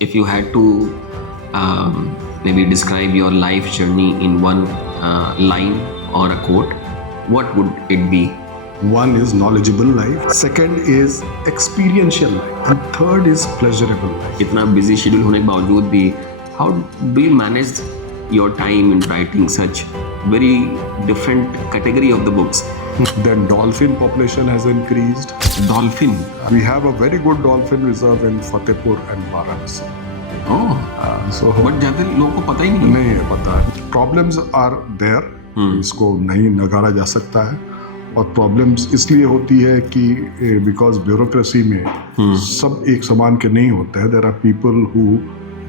If you had to maybe describe your life journey in one line or a quote, what would it be? One is knowledgeable life, second is experiential life, and third is pleasurable life. इतना busy schedule होने के बावजूद भी, how do you manage your time in writing such very different category of the books? Then dolphin population has increased. Dolphin. We have a very good dolphin reserve in Fatehpur and Varanasi. Oh. So But ज़्यादा लोगों को पता ही नहीं. नहीं है पता. Problems are there. इसको नहीं नकारा जा सकता है. और प्रॉब्लम्स इसलिए होती है कि बिकॉज ब्यूरोक्रेसी में सब एक समान के नहीं होते हैं. There are people who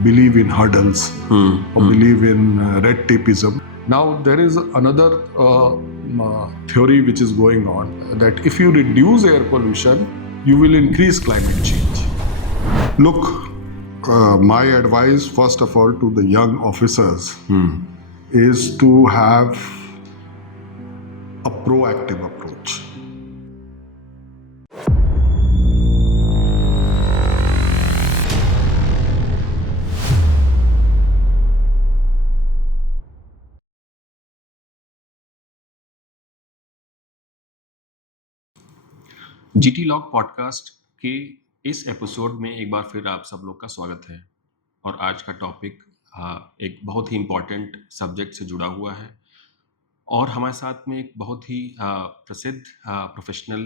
believe in hurdles और believe in red tapism. Now there is another theory which is going on that if you reduce air pollution you will increase climate change. Look, my advice first of all to the young officers is to have a proactive approach. GT log podcast के इस episode में एक बार फिर आप सब लोग का स्वागत है. और आज का टॉपिक एक बहुत ही इम्पॉर्टेंट सब्जेक्ट से जुड़ा हुआ है और हमारे साथ में एक बहुत ही प्रसिद्ध प्रोफेशनल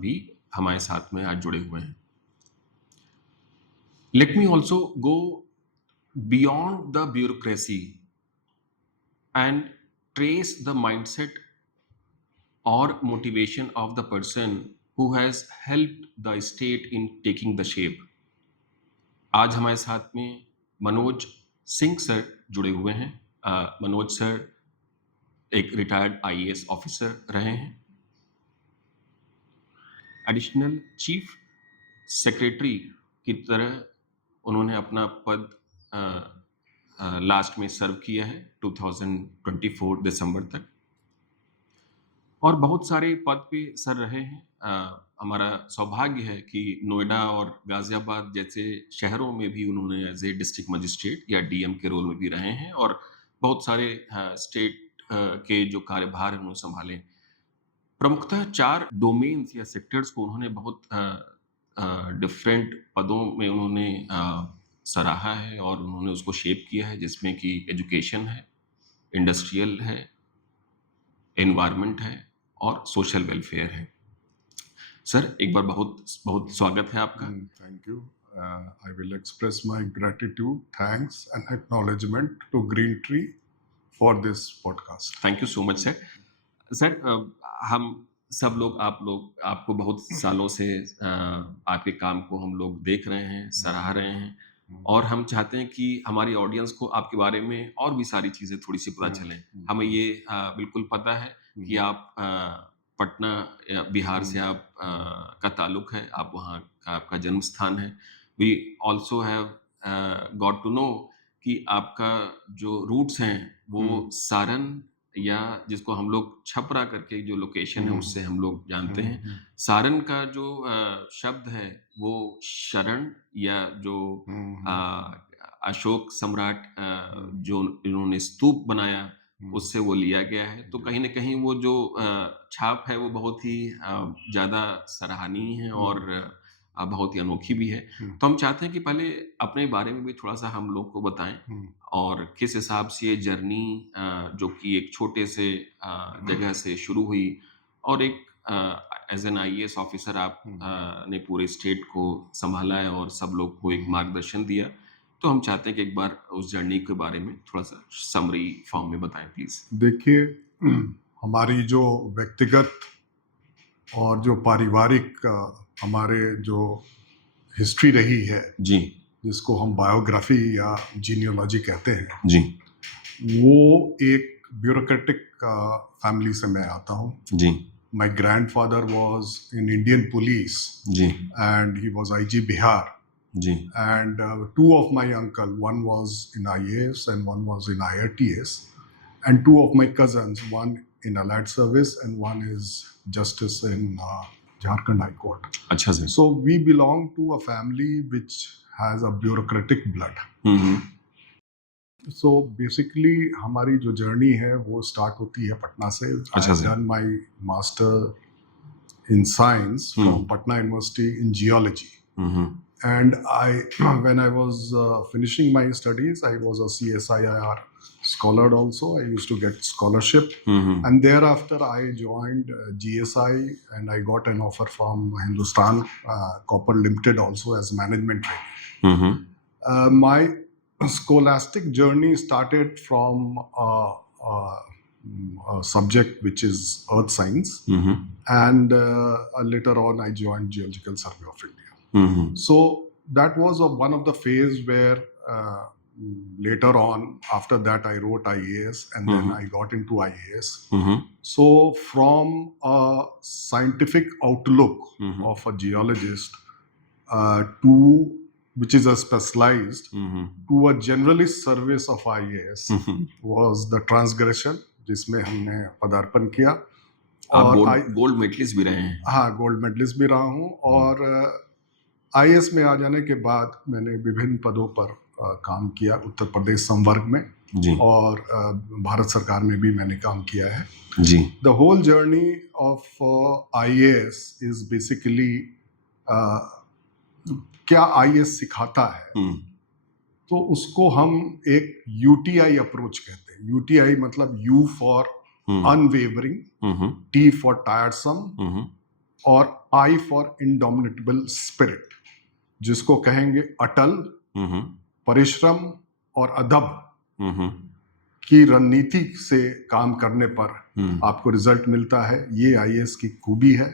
भी हमारे साथ में आज जुड़े हुए हैं. Let me also go beyond the bureaucracy and trace the mindset और motivation of the person who has helped the state in taking the shape. आज हमारे साथ में मनोज सिंह सर जुड़े हुए हैं. मनोज सर एक रिटायर्ड IAS ऑफिसर रहे हैं, एडिशनल चीफ सेक्रेटरी की तरह उन्होंने अपना पद लास्ट में सर्व किया है 2024 दिसंबर तक, और बहुत सारे पद पे सर रहे हैं. हमारा सौभाग्य है कि नोएडा और गाजियाबाद जैसे शहरों में भी उन्होंने एज ए डिस्ट्रिक्ट मजिस्ट्रेट या DM के रोल में भी रहे हैं और बहुत सारे स्टेट के जो कार्यभार हैं उन्होंने संभाले. प्रमुखतः 4 डोमेन्स या सेक्टर्स को उन्होंने बहुत डिफरेंट पदों में उन्होंने सराहा है और उन्होंने उसको शेप किया है, जिसमें कि एजुकेशन है, इंडस्ट्रियल है, एनवायरनमेंट है और सोशल वेलफेयर है. सर एक बार बहुत बहुत स्वागत है आपका. Thank you. I will express my gratitude, thanks and acknowledgement to Green Tree for this podcast. Thank you so much sir. Sir हम सब लोग आपको बहुत सालों से आपके काम को हम लोग देख रहे हैं, सराह रहे हैं, और हम चाहते हैं कि हमारी ऑडियंस को आपके बारे में और भी सारी चीज़ें थोड़ी सी पता चलें. हमें ये बिल्कुल पता है कि आप पटना बिहार से आप का ताल्लुक है, आप वहाँ का आपका जन्म स्थान है. We also have got to know कि आपका जो रूट्स हैं वो सारन या जिसको हम लोग छपरा करके जो लोकेशन है उससे हम लोग जानते हैं. सारन का जो शब्द है वो शरण या जो अशोक सम्राट जो इन्होंने स्तूप बनाया उससे वो लिया गया है. तो कहीं ना कहीं वो जो छाप है वो बहुत ही ज़्यादा सराहनीय है और बहुत ही अनोखी भी है. तो हम चाहते हैं कि पहले अपने बारे में भी थोड़ा सा हम लोग को बताएं और किस हिसाब से ये जर्नी जो कि एक छोटे से जगह से शुरू हुई और एक एज एन IAS ऑफिसर आप ने पूरे स्टेट को संभाला है और सब लोग को एक मार्गदर्शन दिया. तो हम चाहते हैं कि एक बार उस जर्नी के बारे में थोड़ा सा समरी फॉर्म में बताएं प्लीज. देखिए, हमारी जो व्यक्तिगत और जो पारिवारिक हमारे जो हिस्ट्री रही है जी, जिसको हम बायोग्राफी या जीनियोलॉजी कहते हैं जी, वो एक ब्यूरोक्रेटिक फैमिली से मैं आता हूँ. जी, my grandfather was in Indian police जी, and he was IG Bihar. जी, And 2 of my uncle, one was in IAS and one was in IRTS, and 2 of my cousins, one in Allied Service and one is justice in Jharkhand High Court. अच्छा sir. So we belong to a family which has a bureaucratic blood. Hmm So basically हमारी जो journey है वो start होती है पटना से. I अच्छा have से. done my master in science from Patna University in geology. Hmm And when I was finishing my studies, I was a CSIR scholar also. I used to get scholarship. And thereafter I joined GSI and I got an offer from Hindustan Copper Limited also as management trainee. My scholastic journey started from a subject which is earth science. And later on I joined Geological Survey of India. So that was one of the phase where later on, after that I wrote IAS and then I got into IAS. So from a scientific outlook of a geologist to which is a specialized to a generalist service of IAS was the transgression जिसमें हमने पदार्पण किया. आप gold medallist भी रहे हैं. हाँ, gold medallist भी रहा हूँ. और IAS में आ जाने के बाद मैंने विभिन्न पदों पर काम किया उत्तर प्रदेश संवर्ग में जी. और भारत सरकार में भी मैंने काम किया है जी. The whole journey of IAS is basically क्या IAS सिखाता है. तो उसको हम एक UTI अप्रोच कहते हैं. UTI मतलब U for unwavering, T for टायरसम और I फॉर इंडोमिनेटेबल स्पिरिट, जिसको कहेंगे अटल, परिश्रम और अदब की रणनीति से काम करने पर आपको रिजल्ट मिलता है. ये IAS की खूबी है.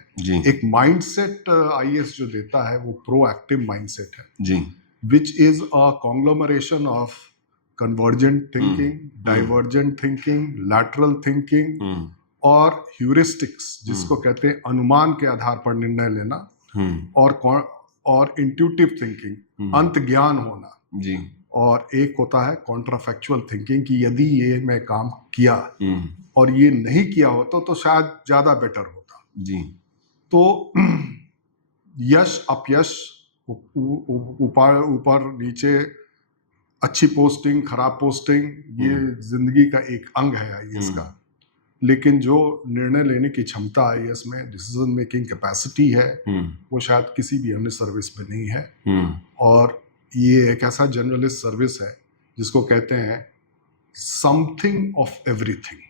एक माइंडसेट IAS जो देता है वो प्रोएक्टिव माइंडसेट है जी, which is a conglomeration of convergent thinking, divergent thinking, lateral thinking और heuristics जिसको कहते हैं अनुमान के आधार पर निर्णय लेना, और इंट्यूटिव थिंकिंग, अंत ज्ञान होना जी. और एक होता है कॉन्ट्राफैक्चुअल थिंकिंग कि यदि ये मैं काम किया और ये नहीं किया होता तो शायद ज्यादा बेटर होता जी. तो यश अपयश, ऊपर नीचे, अच्छी पोस्टिंग, खराब पोस्टिंग, ये जिंदगी का एक अंग है IAS का. लेकिन जो निर्णय लेने की क्षमता IAS में, डिसीजन मेकिंग कैपेसिटी है, वो शायद किसी भी अन्य सर्विस में नहीं है. और ये एक ऐसा जनरलिस्ट सर्विस है जिसको कहते हैं something of everything.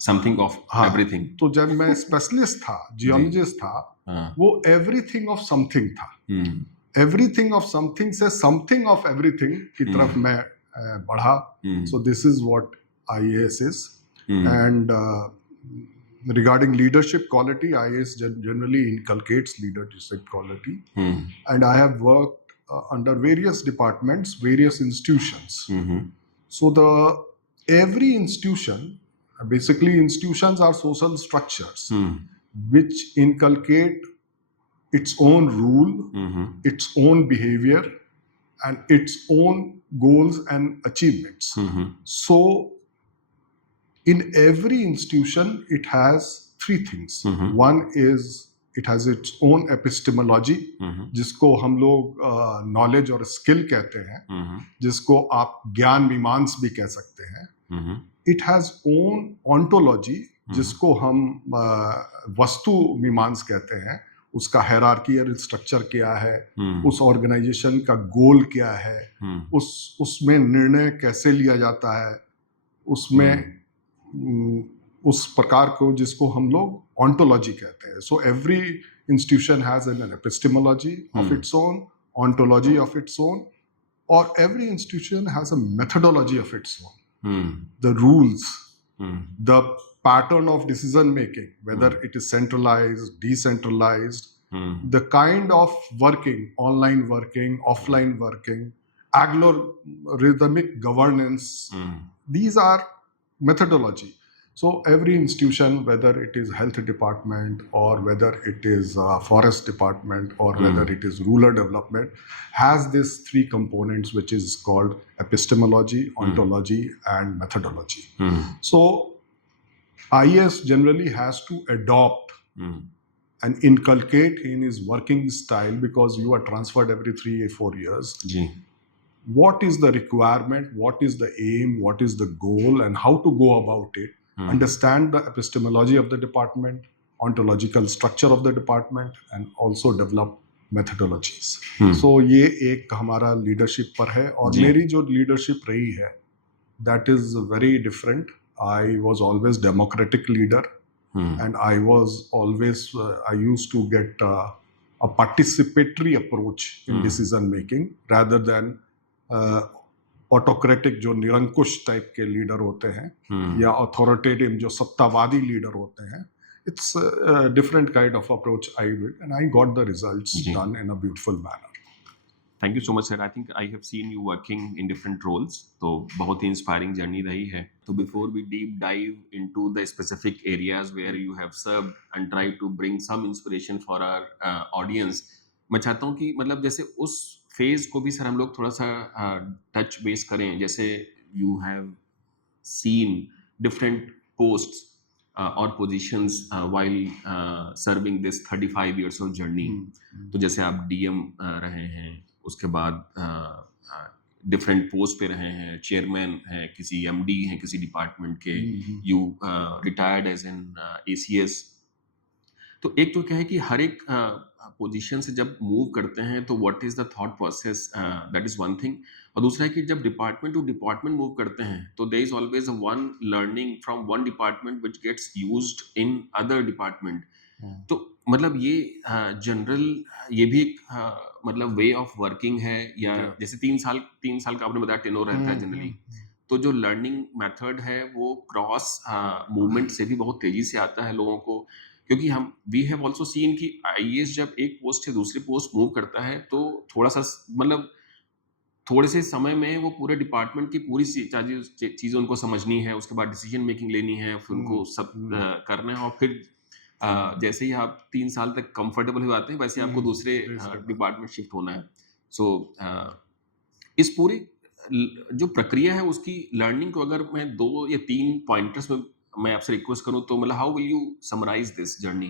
Something of everything. तो जब मैं स्पेशलिस्ट था, जियोलॉजिस्ट था, वो एवरीथिंग ऑफ समथिंग था. एवरीथिंग ऑफ समथिंग से समथिंग ऑफ एवरीथिंग की तरफ मैं बढ़ा. So this is what IAS is. And regarding leadership quality, IAS generally inculcates leadership quality. And I have worked under various departments, various institutions. So every institution, basically institutions are social structures which inculcate its own rule, its own behavior, and its own goals and achievements. So in every institution, it has three things. One is it has its own epistemology, जिसको हम लोग knowledge और skill कहते हैं, जिसको आप ज्ञान मीमांस भी कह सकते हैं. It has own ontology, जिसको हम वस्तु मीमांस कहते हैं. उसका हायरार्कियल स्ट्रक्चर क्या है, उस ऑर्गेनाइजेशन का गोल क्या है, उसमें निर्णय कैसे लिया जाता है, उसमें उस प्रकार को जिसको हम लोग ontology कहते हैं. So every institution has an epistemology of its own, ontology of its own, or every institution has a methodology of its own. The rules, the pattern of decision making, whether it is centralized, decentralized, the kind of working, online working, offline working, algorithmic governance, these are methodology. So every institution, whether it is health department or whether it is forest department or whether it is rural development, has these three components which is called epistemology, ontology and methodology. So IAS generally has to adopt and inculcate in his working style, because you are transferred every 3 or 4 years. Ji. What is the requirement, what is the aim, what is the goal, and how to go about it. Understand the epistemology of the department, ontological structure of the department, and also develop methodologies. So ये एक हमारा leadership पर है, और जी. मेरी जो leadership रही है, that is very different. I was always democratic leader, and I was always I used to get a participatory approach in decision making rather than autocratic जो निरंकुश टाइप के लीडर होते हैं, या अथॉरिटेटिव जो सत्तावादी लीडर होते हैं. It's a different kind of approach I did, and I got the results done in a beautiful manner. Thank you so much, sir. I think I have seen you working in different roles. तो बहुत ही inspiring journey रही है. तो before we deep dive into the specific areas where you have served and try to bring some inspiration for our audience, मैं चाहता हूँ कि मतलब जैसे उस फेज को भी सर हम लोग थोड़ा सा टच बेस करें. जैसे you have seen different posts और positions while serving this 35 years of journey. तो जैसे आप DM रहे हैं, उसके बाद डिफरेंट पोस्ट पे रहे हैं, चेयरमैन हैं, किसी MD हैं किसी डिपार्टमेंट के, you retired as an ACS. तो एक तो क्या है कि हर एक पोजीशन से जब मूव करते हैं तो what is the thought process, that is one thing. और दूसरा है कि जब डिपार्टमेंट टू डिपार्टमेंट मूव करते हैं तो there is always one learning from one department which gets used in other department. तो मतलब ये जनरल ये भी एक मतलब वे ऑफ वर्किंग है, या जैसे 3 साल का आपने बताया टेनोर रहता है जनरली. तो जो लर्निंग मेथड है वो क्रॉस मूवमेंट से भी बहुत तेजी से आता है लोगों को, क्योंकि हम वी हैव आल्सो सीन कि IAS जब एक पोस्ट से दूसरी पोस्ट मूव करता है तो थोड़ा सा मतलब थोड़े से समय में वो पूरे डिपार्टमेंट की पूरी चीज़ें उनको समझनी है, उसके बाद डिसीजन मेकिंग लेनी है, फिर उनको सब करना है, और फिर जैसे ही आप 3 साल तक कंफर्टेबल हो जाते हैं वैसे आपको दूसरे डिपार्टमेंट शिफ्ट होना है. सो इस पूरी जो प्रक्रिया है उसकी लर्निंग को अगर मैं 2 या 3 पॉइंटर्स में मैं आपसे रिक्वेस्ट करूं तो मतलब how will you summarise this journey?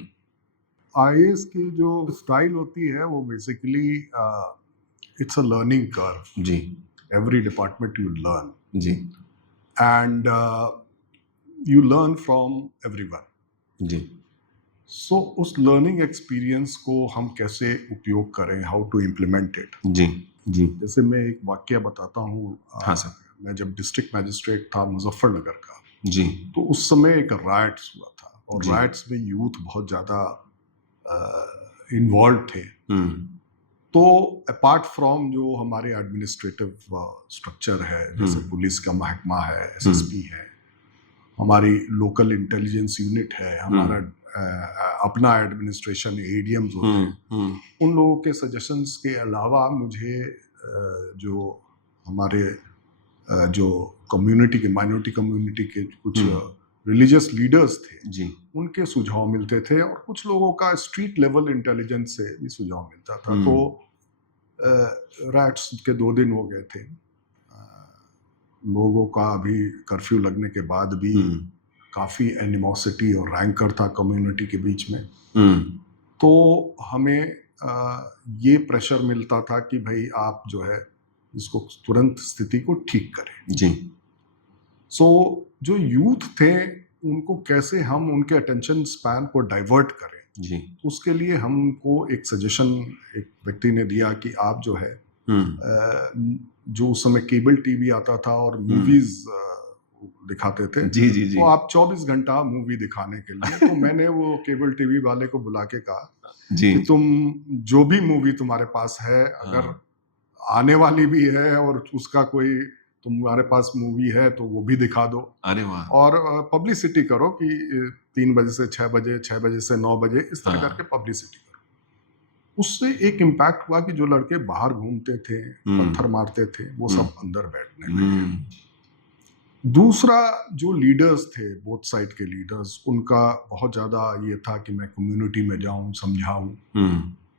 IAS की जो स्टाइल होती है वो basically it's a learning curve. जी. Every department you learn. जी. And you learn from everyone. जी. सो उस लर्निंग एक्सपीरियंस को हम कैसे उपयोग करें, हाउ टू इम्प्लीमेंट इट. जी. जी. जैसे मैं एक वाक्य बताता हूँ. हाँ सर. मैं जब डिस्ट्रिक्ट मैजिस्ट्रेट था मुजफ्फरनगर का, जी, तो उस समय एक राइट्स हुआ था, और जी. राइट्स में यूथ बहुत ज़्यादा इन्वॉल्व थे. तो अपार्ट फ्रॉम जो हमारे एडमिनिस्ट्रेटिव स्ट्रक्चर है, जैसे पुलिस का महकमा है, SSP है, हमारी लोकल इंटेलिजेंस यूनिट है, हमारा अपना एडमिनिस्ट्रेशन ADMs होते हैं, उन लोगों के सजेशंस के अलावा मुझे जो हमारे जो कम्युनिटी के माइनॉरिटी कम्युनिटी के कुछ रिलीजियस लीडर्स थे जी, उनके सुझाव मिलते थे, और कुछ लोगों का स्ट्रीट लेवल इंटेलिजेंस से भी सुझाव मिलता था. तो रैट्स के 2 दिन हो गए थे, लोगों का अभी कर्फ्यू लगने के बाद भी काफ़ी एनिमोसिटी और रैंकर था कम्युनिटी के बीच में. तो हमें ये प्रेशर मिलता था कि भाई आप जो है इसको तुरंत स्थिति को ठीक करें. जी. सो जो यूथ थे उनको कैसे हम उनके अटेंशन स्पैन को डाइवर्ट करें, जी. उसके लिए हमको एक सजेशन एक व्यक्ति ने दिया कि आप जो है जो उस समय केबल टीवी आता था और मूवीज दिखाते थे, जी, जी, जी. तो आप 24 घंटा मूवी दिखाने के लिए, तो मैंने वो केबल टीवी वाले को बुला के कहा जी. कि तुम जो भी मूवी तुम्हारे पास है, अगर आने वाली भी है और उसका कोई तुम्हारे पास मूवी है तो वो भी दिखा दो. अरे वाह. और पब्लिसिटी करो कि 3 बजे से 6 बजे, 6 बजे से 9 बजे, इस तरह करके पब्लिसिटी करो. उससे एक इम्पैक्ट हुआ कि जो लड़के बाहर घूमते थे, पत्थर मारते थे, वो सब अंदर बैठने लगे. दूसरा, जो लीडर्स थे, बोथ साइड के लीडर्स, उनका बहुत ज़्यादा ये था कि मैं कम्युनिटी में जाऊं, समझाऊं.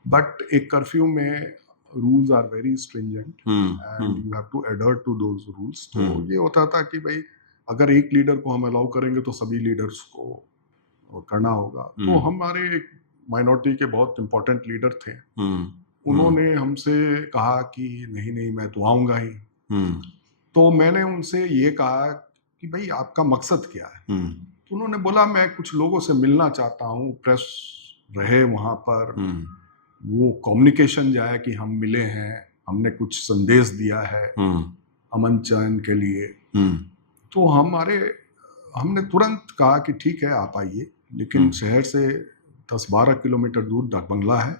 बट एक कर्फ्यू में rules are very stringent and you have to adhere to those rules. तो ये होता था कि भाई अगर एक लीडर को हम अलाउ करेंगे तो सभी लीडर्स को करना होगा. तो हमारे एक माइनॉरिटी के बहुत इम्पोर्टेंट लीडर थे, हम्म उन्होंने हमसे कहा कि नहीं नहीं मैं तो आऊँगा ही। तो मैंने उनसे ये कहा कि भाई आपका मकसद क्या है? तो उन्होंने बोला मैं कुछ लोगों से मिलना चाहता हूँ, प्रेस रहे वहाँ पर, वो कम्युनिकेशन जाए कि हम मिले हैं, हमने कुछ संदेश दिया है अमन चैन के लिए। तो हमने तुरंत कहा कि ठीक है आप आइए, लेकिन शहर से 10-12 किलोमीटर दूर डाक बंगला है,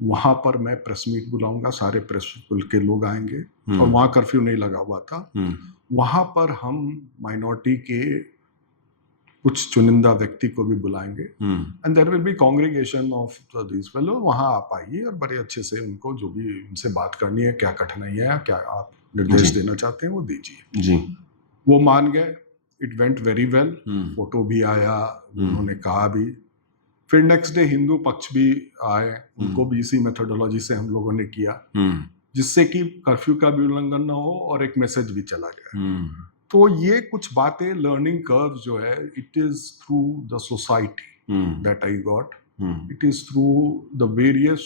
वहाँ पर मैं प्रेस मीट बुलाऊंगा, सारे प्रेस के लोग आएंगे, और वहाँ कर्फ्यू नहीं लगा हुआ था। वहाँ पर हम माइनॉरिटी के कुछ चुनिंदा व्यक्ति को भी बुलाएंगे, and there will be congregation of this fellow, वहाँ आप आइए और बड़े अच्छे से उनको जो भी उनसे बात करनी है, क्या कठिनाई है, क्या आप निर्देश देना चाहते हैं वो दीजिए जी। वो मान गए, it went very well, photo भी आया, उन्होंने कहा भी। फिर नेक्स्ट डे हिंदू पक्ष भी आए, उनको भी इसी मेथोडोलॉजी से हम लोगों ने किया, जिससे कि कर्फ्यू का भी उल्लंघन ना हो और एक मैसेज भी चला गया। तो ये कुछ बातें, लर्निंग कर्व जो है, it is through the society that I got, it is through the various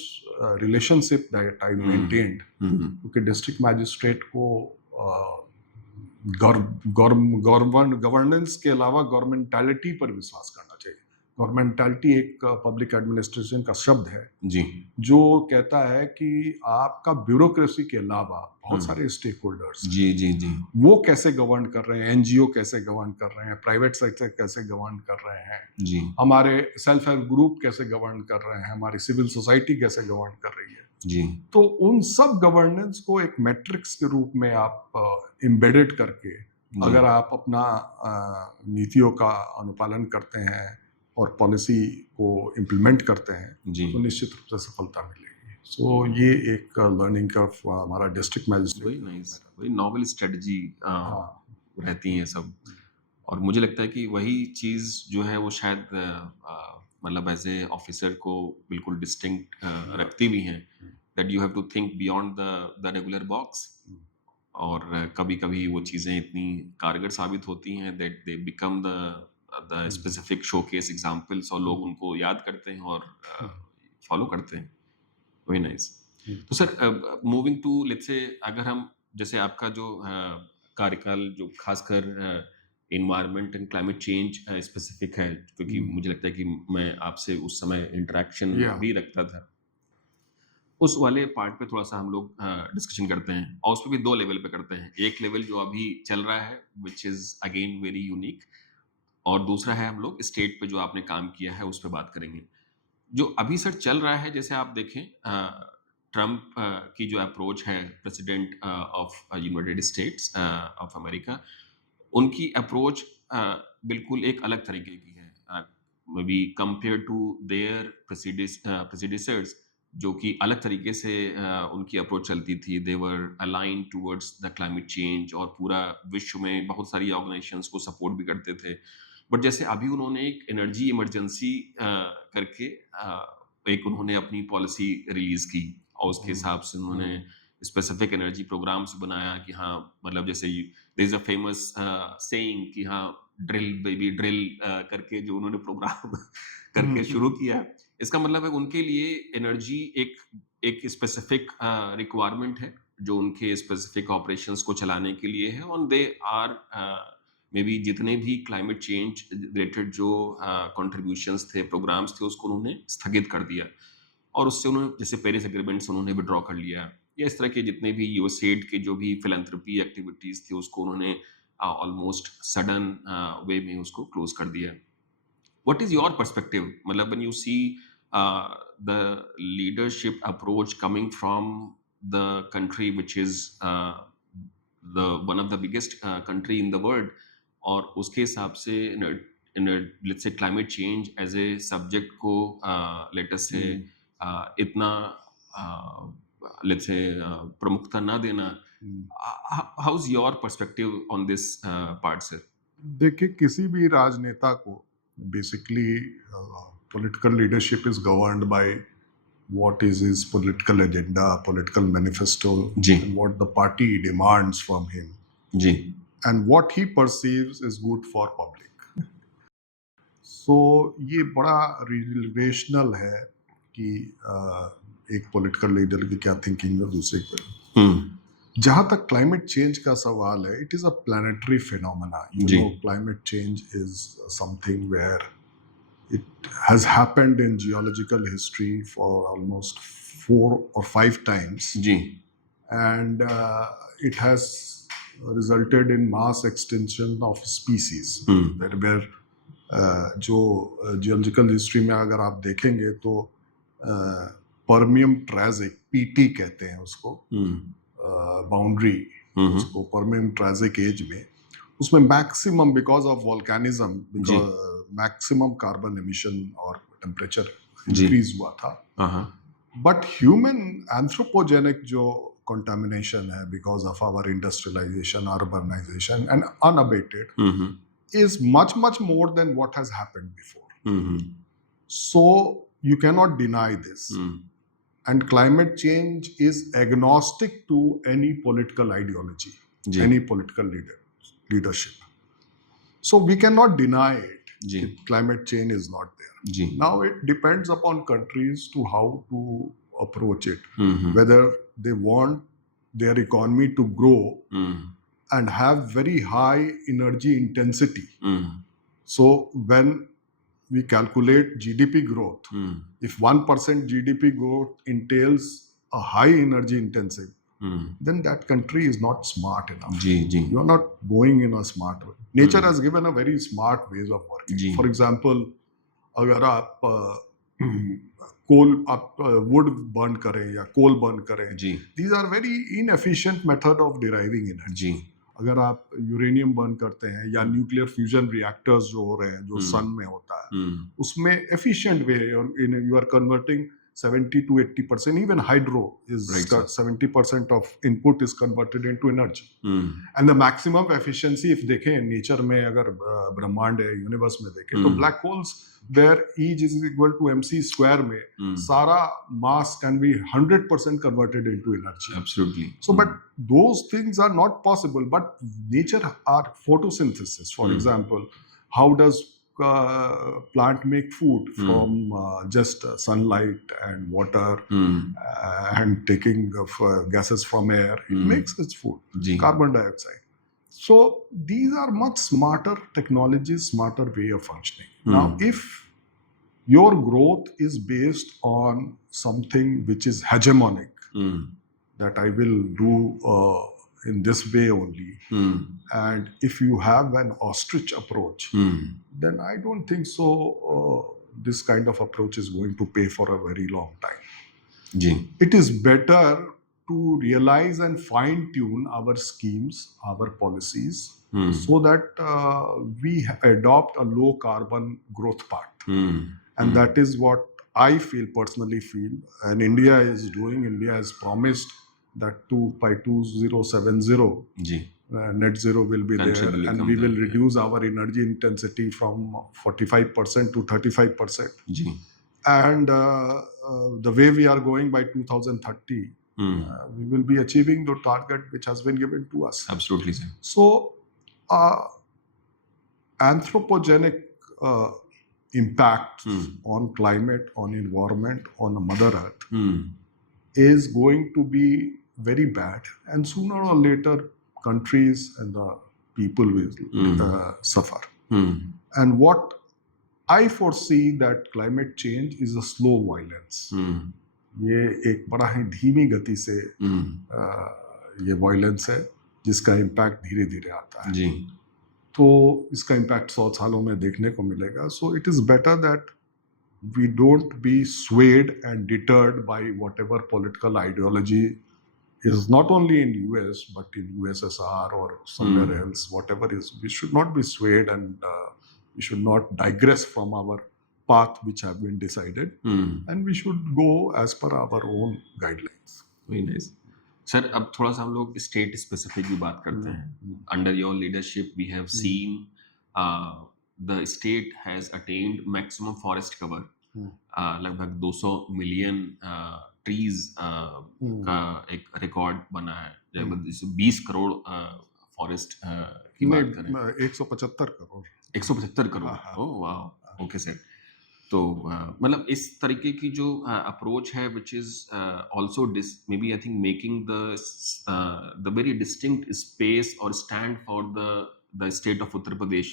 relationship that I maintained, क्योंकि डिस्ट्रिक्ट मैजिस्ट्रेट को गवर्नेंस के अलावा गवर्नमेंटैलिटी पर विश्वास करना चाहिए। गवर्नमेंटैलिटी एक पब्लिक एडमिनिस्ट्रेशन का शब्द है जी, जो कहता है कि आपका ब्यूरोक्रेसी के अलावा बहुत सारे स्टेक होल्डर्स जी जी जी वो कैसे गवर्न कर रहे हैं, एनजीओ कैसे गवर्न कर रहे हैं, प्राइवेट सेक्टर कैसे गवर्न कर रहे हैं जी, हमारे सेल्फ हेल्प ग्रुप कैसे गवर्न कर रहे हैं, हमारी सिविल सोसाइटी कैसे गवर्न कर रही है जी। तो उन सब गवर्नेंस को एक मैट्रिक्स के रूप में आप एम्बेडेड करके अगर आप अपना नीतियों का अनुपालन करते हैं और पॉलिसी को इम्प्लीमेंट करते हैं जी, तो निश्चित रूप से सफलता मिलेगी। सो ये एक लर्निंग कर्व हमारा डिस्ट्रिक्ट मैजिस्ट्रेट, वही नाइस, वही नॉवल स्ट्रेटजी रहती हैं सब, और मुझे लगता है कि वही चीज़ जो है वो शायद मतलब एज ए ऑफिसर को बिल्कुल डिस्टिंक्ट रखती भी हैं, that you have to think beyond the regular box, और कभी-कभी वो चीज़ें इतनी कारगर साबित होती हैं that they become the specific showcase examples, और लोग उनको याद करते हैं और फॉलो करते हैं। Very nice. तो sir moving to let's say, अगर हम जैसे आपका जो कार्यकाल जो खासकर environment and climate change specific है, क्योंकि मुझे लगता है कि मैं आपसे उस समय इंटरेक्शन भी रखता था, उस वाले पार्ट पे थोड़ा सा हम लोग डिस्कशन करते हैं, और उस पर भी दो लेवल पे करते हैं। एक लेवल जो अभी चल रहा है which is again very unique, और दूसरा है हम लोग स्टेट पे जो आपने काम किया है उस पर बात करेंगे। जो अभी सर चल रहा है, जैसे आप देखें ट्रम्प की जो अप्रोच है, president of United States of America, उनकी अप्रोच बिल्कुल एक अलग तरीके की है, may be compare to their predecessors, जो कि अलग तरीके से उनकी अप्रोच चलती थी। They were align towards the climate change, और पूरा विश्व में बहुत सारी ऑर्गेनाइजेशंस को सपोर्ट भी करते थे। बट जैसे अभी उन्होंने एक एनर्जी इमरजेंसी करके एक उन्होंने अपनी पॉलिसी रिलीज की, और उसके हिसाब से उन्होंने स्पेसिफिक एनर्जी प्रोग्राम्स बनाया कि हाँ, मतलब जैसे there is a famous saying कि हाँ, ड्रिल बेबी ड्रिल करके जो उन्होंने प्रोग्राम करके शुरू किया, इसका मतलब है उनके लिए एनर्जी एक स्पेसिफिक रिक्वायरमेंट है जो उनके स्पेसिफिक ऑपरेशंस को चलाने के लिए है, और दे आर मे बी जितने भी क्लाइमेट चेंज रिलेटेड जो कंट्रीब्यूशंस थे, प्रोग्राम्स थे, उसको उन्होंने स्थगित कर दिया, और उससे उन्होंने जैसे पेरिस एग्रीमेंट्स उन्होंने विड्रॉ कर लिया, या इस तरह के जितने भी यूएसएड के जो भी फिलैंथ्रोपी एक्टिविटीज थी उसको उन्होंने ऑलमोस्ट सडन वे में उसको क्लोज कर दिया। What is your perspective? मतलब when you see the leadership approach coming from the country which is the one of the biggest country in the world, और उसके हिसाब से let's say climate change as a subject को let us say इतना let's say प्रमुखता ना देना, how's your perspective on this part, sir? देखिए, किसी भी राजनेता को basically political leadership is governed by what is his political agenda, political manifesto, and what the party demands from him, and what he perceives is good for public. सो ये बड़ा relational है कि एक पॉलिटिकल लीडर की क्या thinking है दूसरे की। जहां तक क्लाइमेट चेंज का सवाल है, it is a planetary phenomena. You जी। No, climate change is something where it has happened in geological history for almost 4 or 5 times, जी। and it has resulted in mass extinction of species. where जो geological history में अगर आप देखेंगे तो premium tragic, PT कहते हैं उसको, बाउंड्री, उसको परमियम ट्राजिक एज में, उसमें maximum because of volcanism, because maximum carbon emission और टेम्परेचर इंक्रीज हुआ था। बट ह्यूमन एंथ्रोपोजेनिक जो contamination है because of our industrialization, urbanization and unabated is much more than what has happened before. So you cannot deny this. And climate change is agnostic to any political ideology, any political leadership. So we cannot deny it. Climate change is not there. Now it depends upon countries to how to approach it, whether they want their economy to grow and have very high energy intensity. So when we calculate GDP growth, if 1% GDP growth entails a high energy intensive, then that country is not smart enough. You are not going in a smart way. Nature has given a very smart ways of working. For example, अगर आप कोल, आप would burn करें या कोल burn करें, these are very inefficient method of deriving energy. अगर आप uranium burn करते हैं या न्यूक्लियर फ्यूजन रिएक्टर्स जो हो रहे हैं, जो सन में होता है, उसमें efficient way you are converting 70 to 80%. Even hydro is 70% of input is converted into energy. And the maximum efficiency, if देखें नेचर में, अगर ब्रह्मांड है, यूनिवर्स में देखें, तो black holes where E is equal to mc square में सारा mass can be 100% converted into energy. Absolutely. So but those things are not possible. But nature are photosynthesis, for example. How does plant make food from just sunlight and water and taking of gases from air? It makes its food, carbon dioxide. So these are much smarter technologies, smarter way of functioning. Now if your growth is based on something which is hegemonic, that I will do in this way only, and if you have an ostrich approach, then I don't think so this kind of approach is going to pay for a very long time. It is better to realize and fine tune our schemes, our policies, so that we adopt a low carbon growth path. And that is what I personally feel, and India is doing. India has promised that by 2070, net zero will be there, and we will reduce our energy intensity from 45% to 35%. And the way we are going, by 2030, we will be achieving the target which has been given to us. Absolutely, sir. So anthropogenic impact on climate, on environment, on the Mother Earth is going to be very bad, and sooner or later countries and the people will suffer. And what I foresee, that climate change is a slow violence. ये एक बड़ा ही धीमी गति से ये violence है, जिसका impact धीरे धीरे आता है। तो इसका इम्पैक्ट 100 सालों में देखने को मिलेगा. So it is better that we don't be swayed and deterred by whatever political ideology is, not only in US but in USSR or somewhere else, whatever is. We should not be swayed, and we should not digress from our path which have been decided, and we should go as per our own guidelines. Very nice. Sir, अब थोड़ा सा हम लोग state specific भी बात करते हैं. Under your leadership we have seen the state has attained maximum forest cover. लगभग 200 मिलियन ट्रीज का एक रिकॉर्ड बना है. जब 20 करोड़ फॉरेस्ट की बात करें, 175 crore. 175 crore. Oh wow. Okay sir. तो मतलब इस तरीके की जो अप्रोच है which is also may B I think making the very distinct space और stand for the state of Uttar Pradesh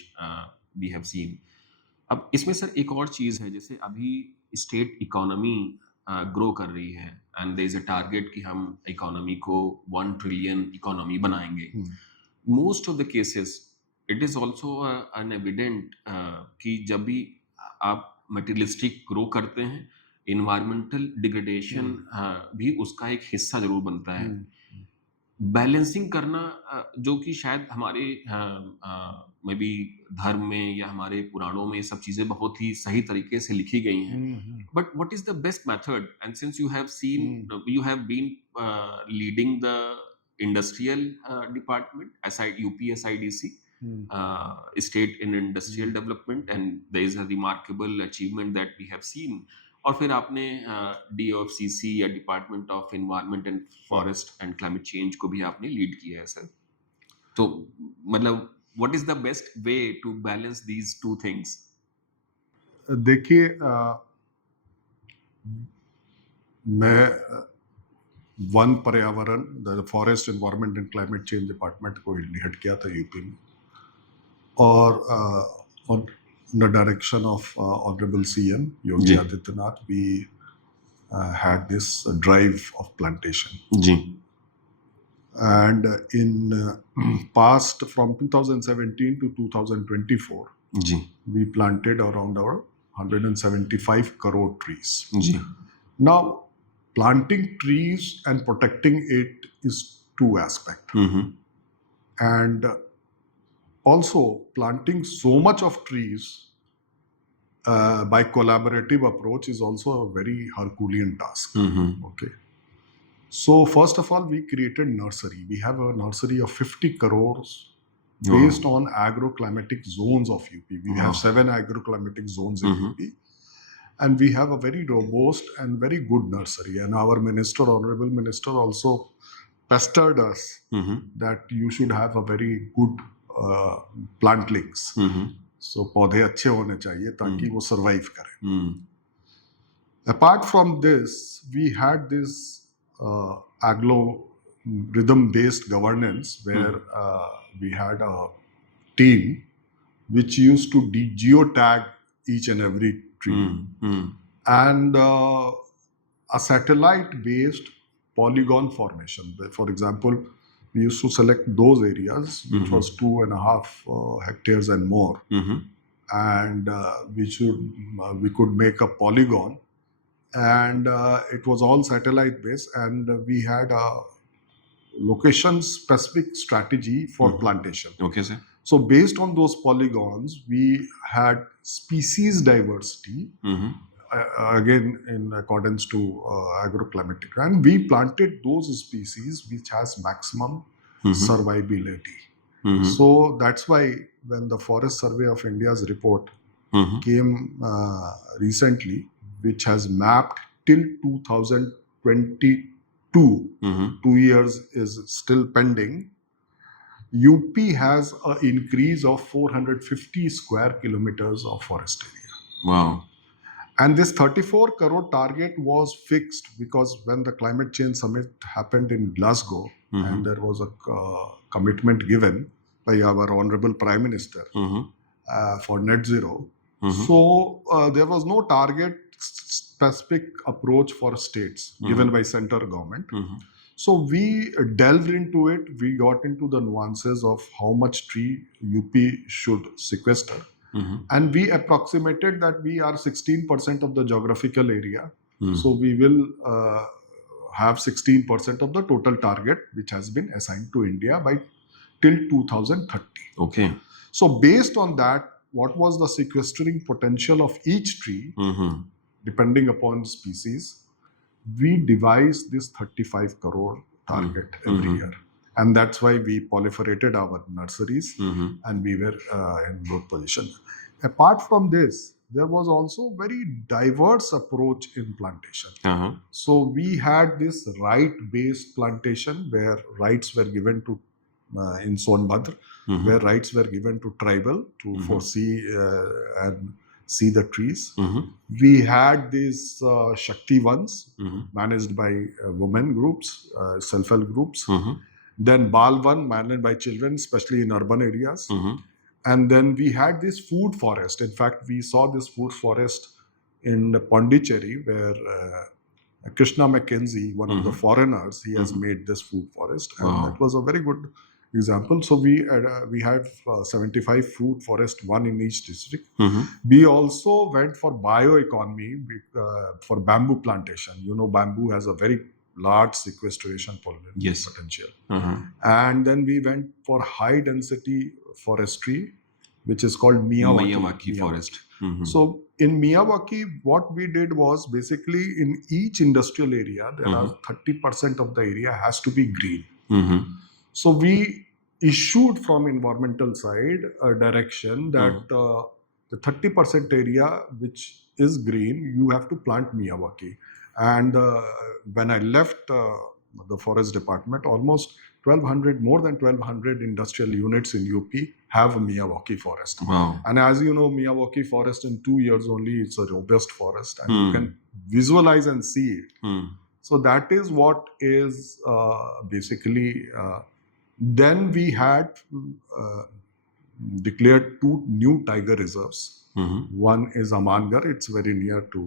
we have seen. अब इसमें सर एक और चीज है, जैसे अभी स्टेट इकोनॉमी ग्रो कर रही है and there is a target कि हम इकोनॉमी को 1 ट्रिलियन इकोनॉमी बनाएंगे। Most of the cases it is also an evident कि जब भी आप मटेरियलिस्टिक ग्रो करते हैं, इन्वायरमेंटल डिग्रेडेशन भी उसका एक हिस्सा जरूर बनता है। बैलेंसिंग करना जो कि शायद हमारे मे बी धर्म में या हमारे पुराणों में ये सब चीजें बहुत ही सही तरीके से लिखी गई हैं। But what is the best method, and since you have seen, you have been leading the industrial department UP SIDC state in industrial development, and there is a remarkable achievement that we have seen. और फिर आपने DOFCC या department of environment and forest and climate change को भी आपने lead किया है sir. तो मतलब what is the best way to balance these two things? देखिए, मैं वन पर्यावरण, the forest environment and climate change department को हेड किया था यूपी में, और on the direction of Honorable CM Yogi ji. Adityanath, we had this drive of plantation. Ji. And in past, from 2017 to 2024, ji. we planted around 175 crore trees. Ji. Now, planting trees and protecting it is two aspects. And also, planting so much of trees by collaborative approach is also a very Herculean task. Okay. So first of all, we created nursery. We have a nursery of 50 crores based on agroclimatic zones of UP. We have 7 agroclimatic zones in UP. And we have a very robust and very good nursery. And our minister, Honorable Minister, also pestered us that you should have a very good plantlings. So पौधे अच्छे होने चाहिए ताकि वो survive करें. Apart from this, we had this algorithm-based governance where we had a team which used to geotag each and every tree, and a satellite-based polygon formation. For example, we used to select those areas which was 2.5 hectares and more, and we could make a polygon, and it was all satellite based, and we had a location specific strategy for plantation. Okay, sir. So based on those polygons, we had species diversity, again in accordance to agroclimatic, and we planted those species which has maximum survivability. So that's why when the Forest Survey of India's report came recently, which has mapped till 2022, 2 years is still pending, UP has an increase of 450 square kilometers of forest area. Wow. And this 34 crore target was fixed because when the climate change summit happened in Glasgow, and there was a commitment given by our Honorable Prime Minister for net zero. So there was no target specific approach for states given by central government. So we delved into it. We got into the nuances of how much tree UP should sequester. And we approximated that we are 16% of the geographical area. So we will have 16% of the total target which has been assigned to India by till 2030. Okay. So based on that, what was the sequestering potential of each tree, depending upon species, we devised this 35 crore target every year. And that's why we proliferated our nurseries, and we were in good position. Apart from this, there was also very diverse approach in plantation. So we had this right-based plantation where rights were given to, in Sonbhadra, where rights were given to tribal to foresee and see the trees. Mhm. We had these Shakti ones Mhm. managed by women groups, self-help groups. Mhm. Then Bal One managed by children, especially in urban areas. Mhm. And then we had this food forest. In fact, we saw this food forest in Pondicherry, where Krishna McKenzie, one of the Mhm. foreigners, he has Mhm. made this food forest, Wow. and that was a very good example. So we had 75 food forest, one in each district. Mhm. We also went for bioeconomy for bamboo plantation. You know, bamboo has a very large sequestration Yes. potential. Uh-huh. And then we went for high density forestry, which is called Miyawaki. Miyawaki forest. Mhm. So in Miyawaki, what we did was basically in each industrial area, there are 30% of the area has to be green. Mhm. So we issued from environmental side a direction that the 30% area which is green, you have to plant Miyawaki. And when I left the forest department, almost 1200, more than 1200 industrial units in UP have a Miyawaki forest. Wow. And as you know, Miyawaki forest in 2 years only, it's a robust forest, and you Hmm. can visualize and see it. Hmm. So that is what is basically. Then we had declared 2 new tiger reserves. Mhm. One is Amangarh, it's very near to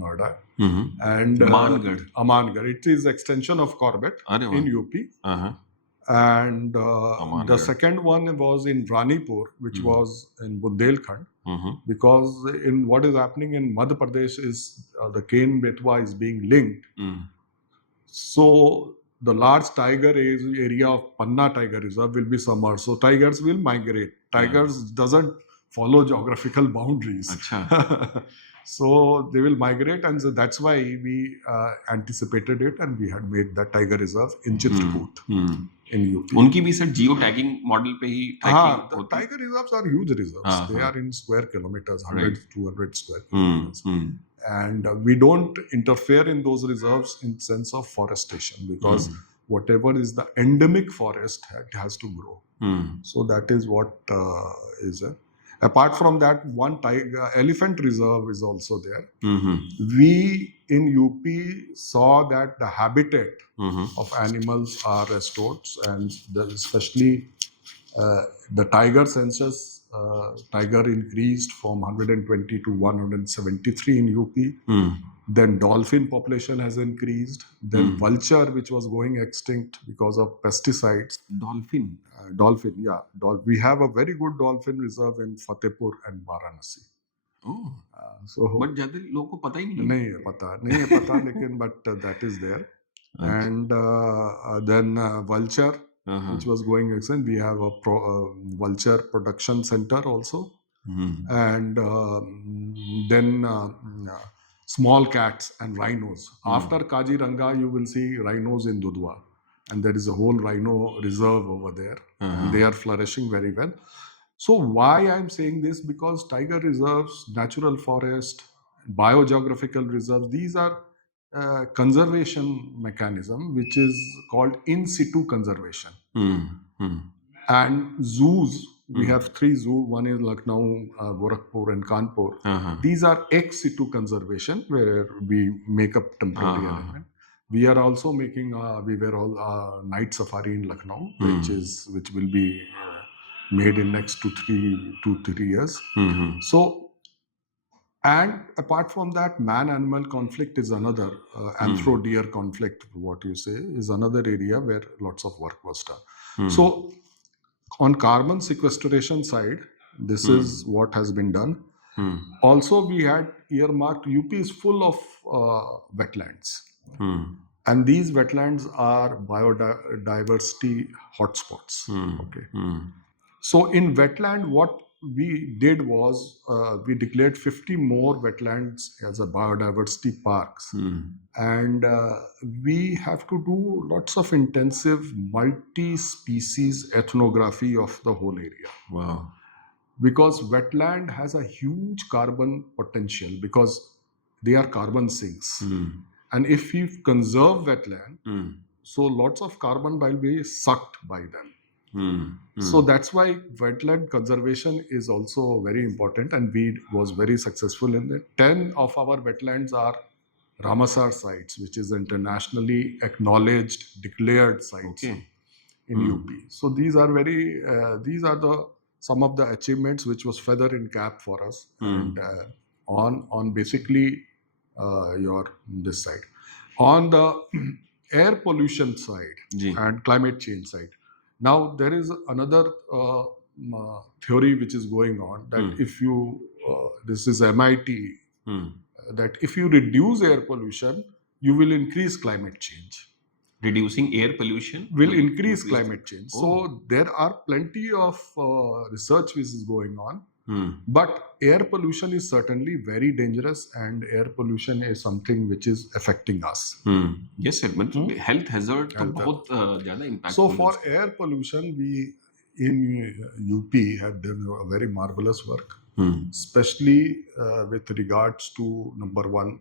Noida. Mhm. And Mangarh. Amangarh, it is extension of Corbett Arre in वाह. UP. Uh-huh. And the Amangarh. second one was in Ranipur, which was in Bundelkhand. Mhm. Because in what is happening in Madhya Pradesh is the cane betwa is being linked. Hmm. So the large tiger area of Panna Tiger Reserve will be submerged. So tigers will migrate. Tigers doesn't follow geographical boundaries. Acha. So they will migrate, and so that's why we anticipated it, and we had made that tiger reserve in Chitrakoot in UP. उनकी भी sir geo tagging model पे ही हाँ, trekking the होती है. tiger reserves are huge reserves. हाँ, They हाँ. are in square kilometers, 100, Right. 200 square Hmm. kilometers. Hmm. And we don't interfere in those reserves in sense of forestation, because whatever is the endemic forest, it has to grow. Hmm. So that is what is apart from that, one tiger elephant reserve is also there. Mhm. We in UP saw that the habitat Mhm. of animals are restored, and especially the tiger census, tiger increased from 120 to 173 in UP. Hmm. Then dolphin population has increased. Then vulture, which was going extinct because of pesticides. Dolphin. Dolphin, yeah. We have a very good dolphin reserve in Fatehpur and Varanasi. Oh. So but ज्यादा लोगों को पता ही नहीं है. नहीं है पता लेकिन but that is there. And then vulture, which was going extinct. We have a vulture production center also. And then small cats and rhinos. After Kaziranga, you will see rhinos in Dudhwa, and there is a whole rhino reserve over there. And they are flourishing very well. So why I'm saying this? Because tiger reserves, natural forest, biogeographical reserves, these are conservation mechanism, which is called in situ conservation. And zoos, we have 3 zoos. One is Lucknow, Gorakhpur, and Kanpur. These are ex situ conservation, where we make up temporary element. We are also making we were all night safari in Lucknow, which will be made in next 2-3 years. So, and apart from that, man-animal conflict is another anthro-deer conflict. What you say is another area where lots of work was done. So, on carbon sequestration side, this is what has been done. Also, we had earmarked, UP is full of wetlands. And these wetlands are biodiversity hotspots. Okay. So in wetland, what we did was we declared 50 more wetlands as a biodiversity parks. And we have to do lots of intensive multi-species ethnography of the whole area. Wow. Because wetland has a huge carbon potential, because they are carbon sinks. And if we conserve wetland, so lots of carbon will be sucked by them. So that's why wetland conservation is also very important, and we was very successful in it. 10 of our wetlands are Ramsar sites, which is internationally acknowledged, declared sites in UP. So these are these are the some of the achievements which was feather in cap for us, and on basically your this side. On the air pollution side and climate change side, now there is another theory which is going on that if you this is MIT that if you reduce air pollution, you will increase climate change. Reducing air pollution will increase climate change. So there are plenty of research which is going on. But air pollution is certainly very dangerous, and air pollution is something which is affecting us. Yes, sir. But health hazard तो बहुत ज़्यादा impact. So for air pollution, we in UP have done a very marvelous work, especially with regards to number one,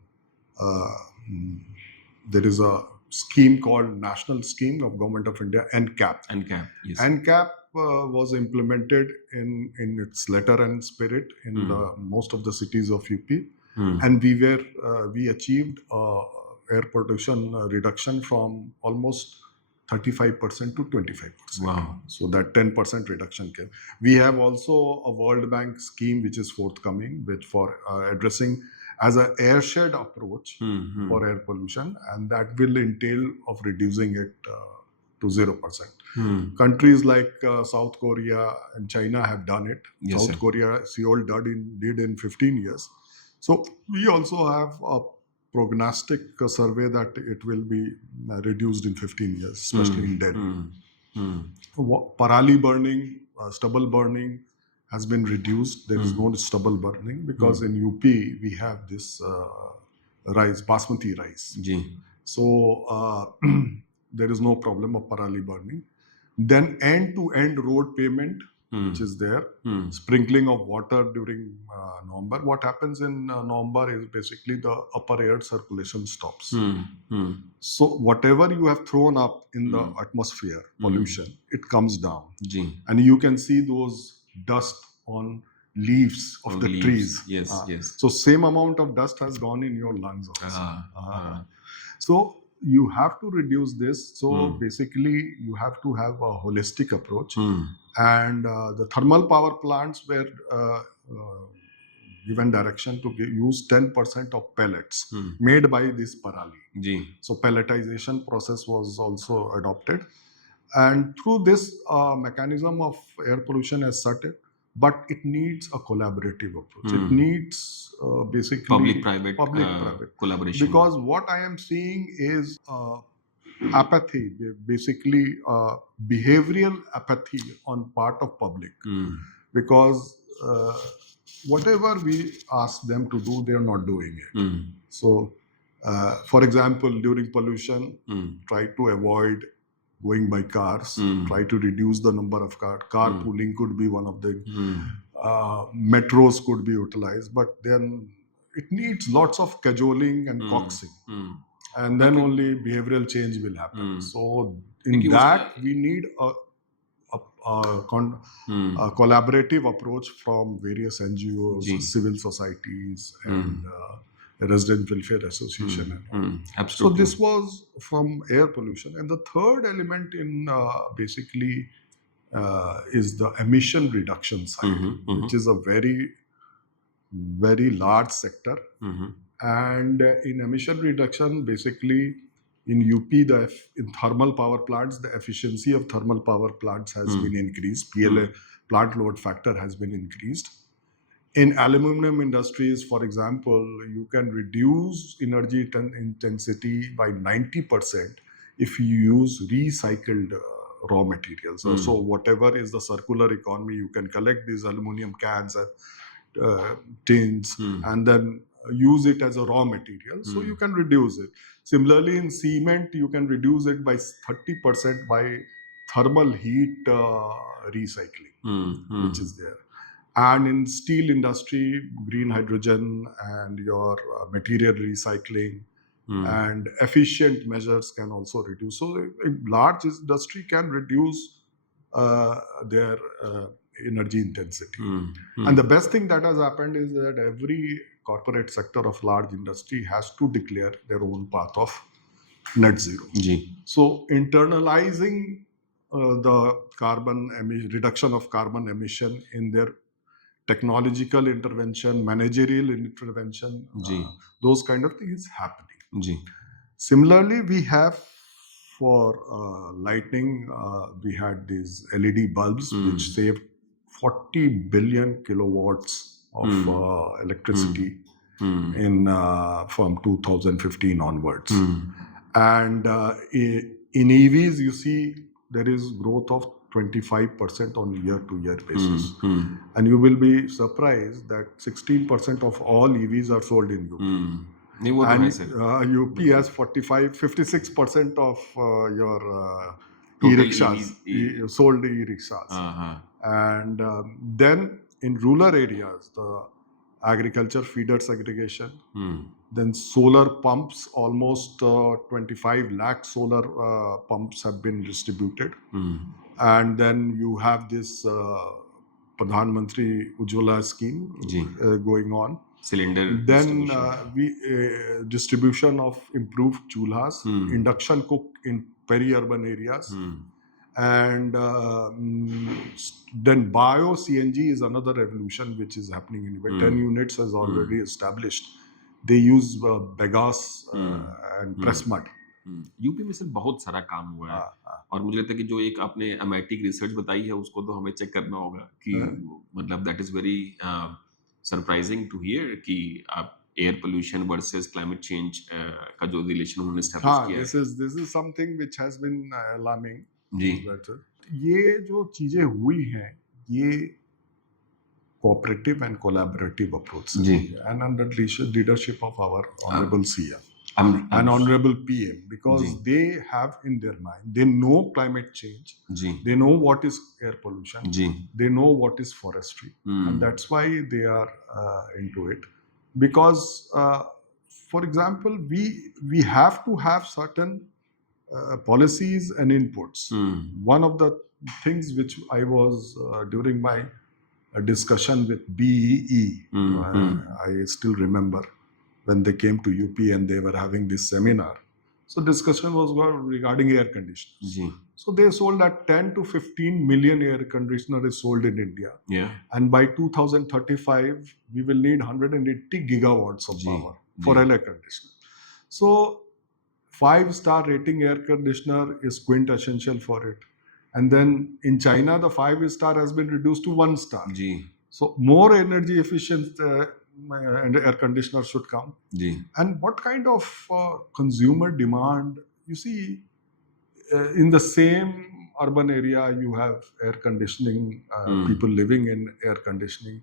there is a scheme called National Scheme of Government of India, NCAP. NCAP, yes. NCAP was implemented in its letter and spirit in most of the cities of UP, and we achieved air pollution reduction from almost 35% to 25%. Wow. So that 10% reduction came. We have also a World Bank scheme which is forthcoming, which for addressing as an airshed approach for air pollution, and that will entail of reducing it to 0%. Countries like South Korea and China have done it. Yes, South Korea, Seoul did in 15 years. So we also have a prognostic survey that it will be reduced in 15 years, especially in Delhi. Parali burning, stubble burning has been reduced. There is no stubble burning because in UP we have this rice, basmati rice. So there is no problem of parali burning. Then end-to-end road pavement, which is there, sprinkling of water during November. What happens in November is basically the upper air circulation stops. So whatever you have thrown up in the atmosphere, pollution, it comes down. And you can see those dust on leaves of the trees. Yes, yes. So same amount of dust has gone in your lungs also. So you have to reduce this. So basically you have to have a holistic approach. And the thermal power plants were given direction to use 10% of pellets made by this parali. So pelletization process was also adopted. And through this mechanism of air pollution as certain, but it needs a collaborative approach. It needs basically public-private collaboration. Because what I am seeing is apathy, basically behavioral apathy on part of public. Because whatever we ask them to do, they are not doing it. So, for example, during pollution, try to avoid going by cars, try to reduce the number of cars. Carpooling could be one of the metros could be utilized, but then it needs lots of cajoling and coaxing, and then only behavioral change will happen. So in that we need a collaborative approach from various NGOs, civil societies, and Resident Welfare Association. Absolutely. So this was from air pollution. And the third element in basically is the emission reduction side, which is a very, very large sector. And in emission reduction, basically in UP, in thermal power plants, the efficiency of thermal power plants has been increased. PLA, plant load factor, has been increased. In aluminum industries, for example, you can reduce energy intensity by 90% if you use recycled raw materials. So whatever is the circular economy, you can collect these aluminum cans and tins and then use it as a raw material. So you can reduce it. Similarly, in cement, you can reduce it by 30% by thermal heat recycling, which is there. And in steel industry, green hydrogen and your material recycling and efficient measures can also reduce. So a large industry can reduce their energy intensity. Hmm. And the best thing that has happened is that every corporate sector of large industry has to declare their own path of net zero. Ji. So internalizing the reduction of carbon emission in their technological intervention, managerial intervention, ji. those kind of things happening. Ji. Similarly, we have for lighting, we had these LED bulbs which saved 40 billion kilowatts of electricity in from 2015 onwards. And in EVs, you see there is growth of 25% on year-to-year basis. And you will be surprised that 16% of all EVs are sold in UP. नहीं वो तो है sir. And UP has 56% of your Total e-rickshaws, EVs, sold e-rickshaws. And then in rural areas, the agriculture feeder segregation, then solar pumps, almost 25 lakh solar pumps have been distributed. And then you have this Pradhan Mantri Ujjwala scheme going on. Cylinder then distribution. Distribution of improved chulhas, induction cook in peri-urban areas. And then bio CNG is another revolution which is happening in India. 10 units has already established. They use bagasse and press mud. UP में sir बहुत सारा काम हुआ है. और मुझे लगता है कि जो एक आपने अमेटिक रिसर्च बताई है उसको तो हमें चेक करना होगा कि मतलब that is very surprising to hear कि आप air pollution versus climate change का जो रिलेशन उन्होंने एस्टैब्लिश किया है. This is something which has been alarming. जी. ये जो चीजें हुई हैं ये cooperative and collaborative approach and under leadership of our honorable CM and honorable PM, because they have in their mind, they know climate change, they know what is air pollution, they know what is forestry, and that's why they are into it. Because for example, we have to have certain policies and inputs. One of the things which I was during my discussion with BEE, I still remember when they came to UP and they were having this seminar. So discussion was regarding air conditioners. So they sold that 10 to 15 million air conditioner is sold in India. And by 2035, we will need 180 gigawatts of power for air conditioner. So 5-star rating air conditioner is quintessential for it. And then in China, the 5-star has been reduced to 1 star. So more energy efficient air conditioner should come. And what kind of consumer demand? You see, in the same urban area, you have air conditioning, people living in air conditioning,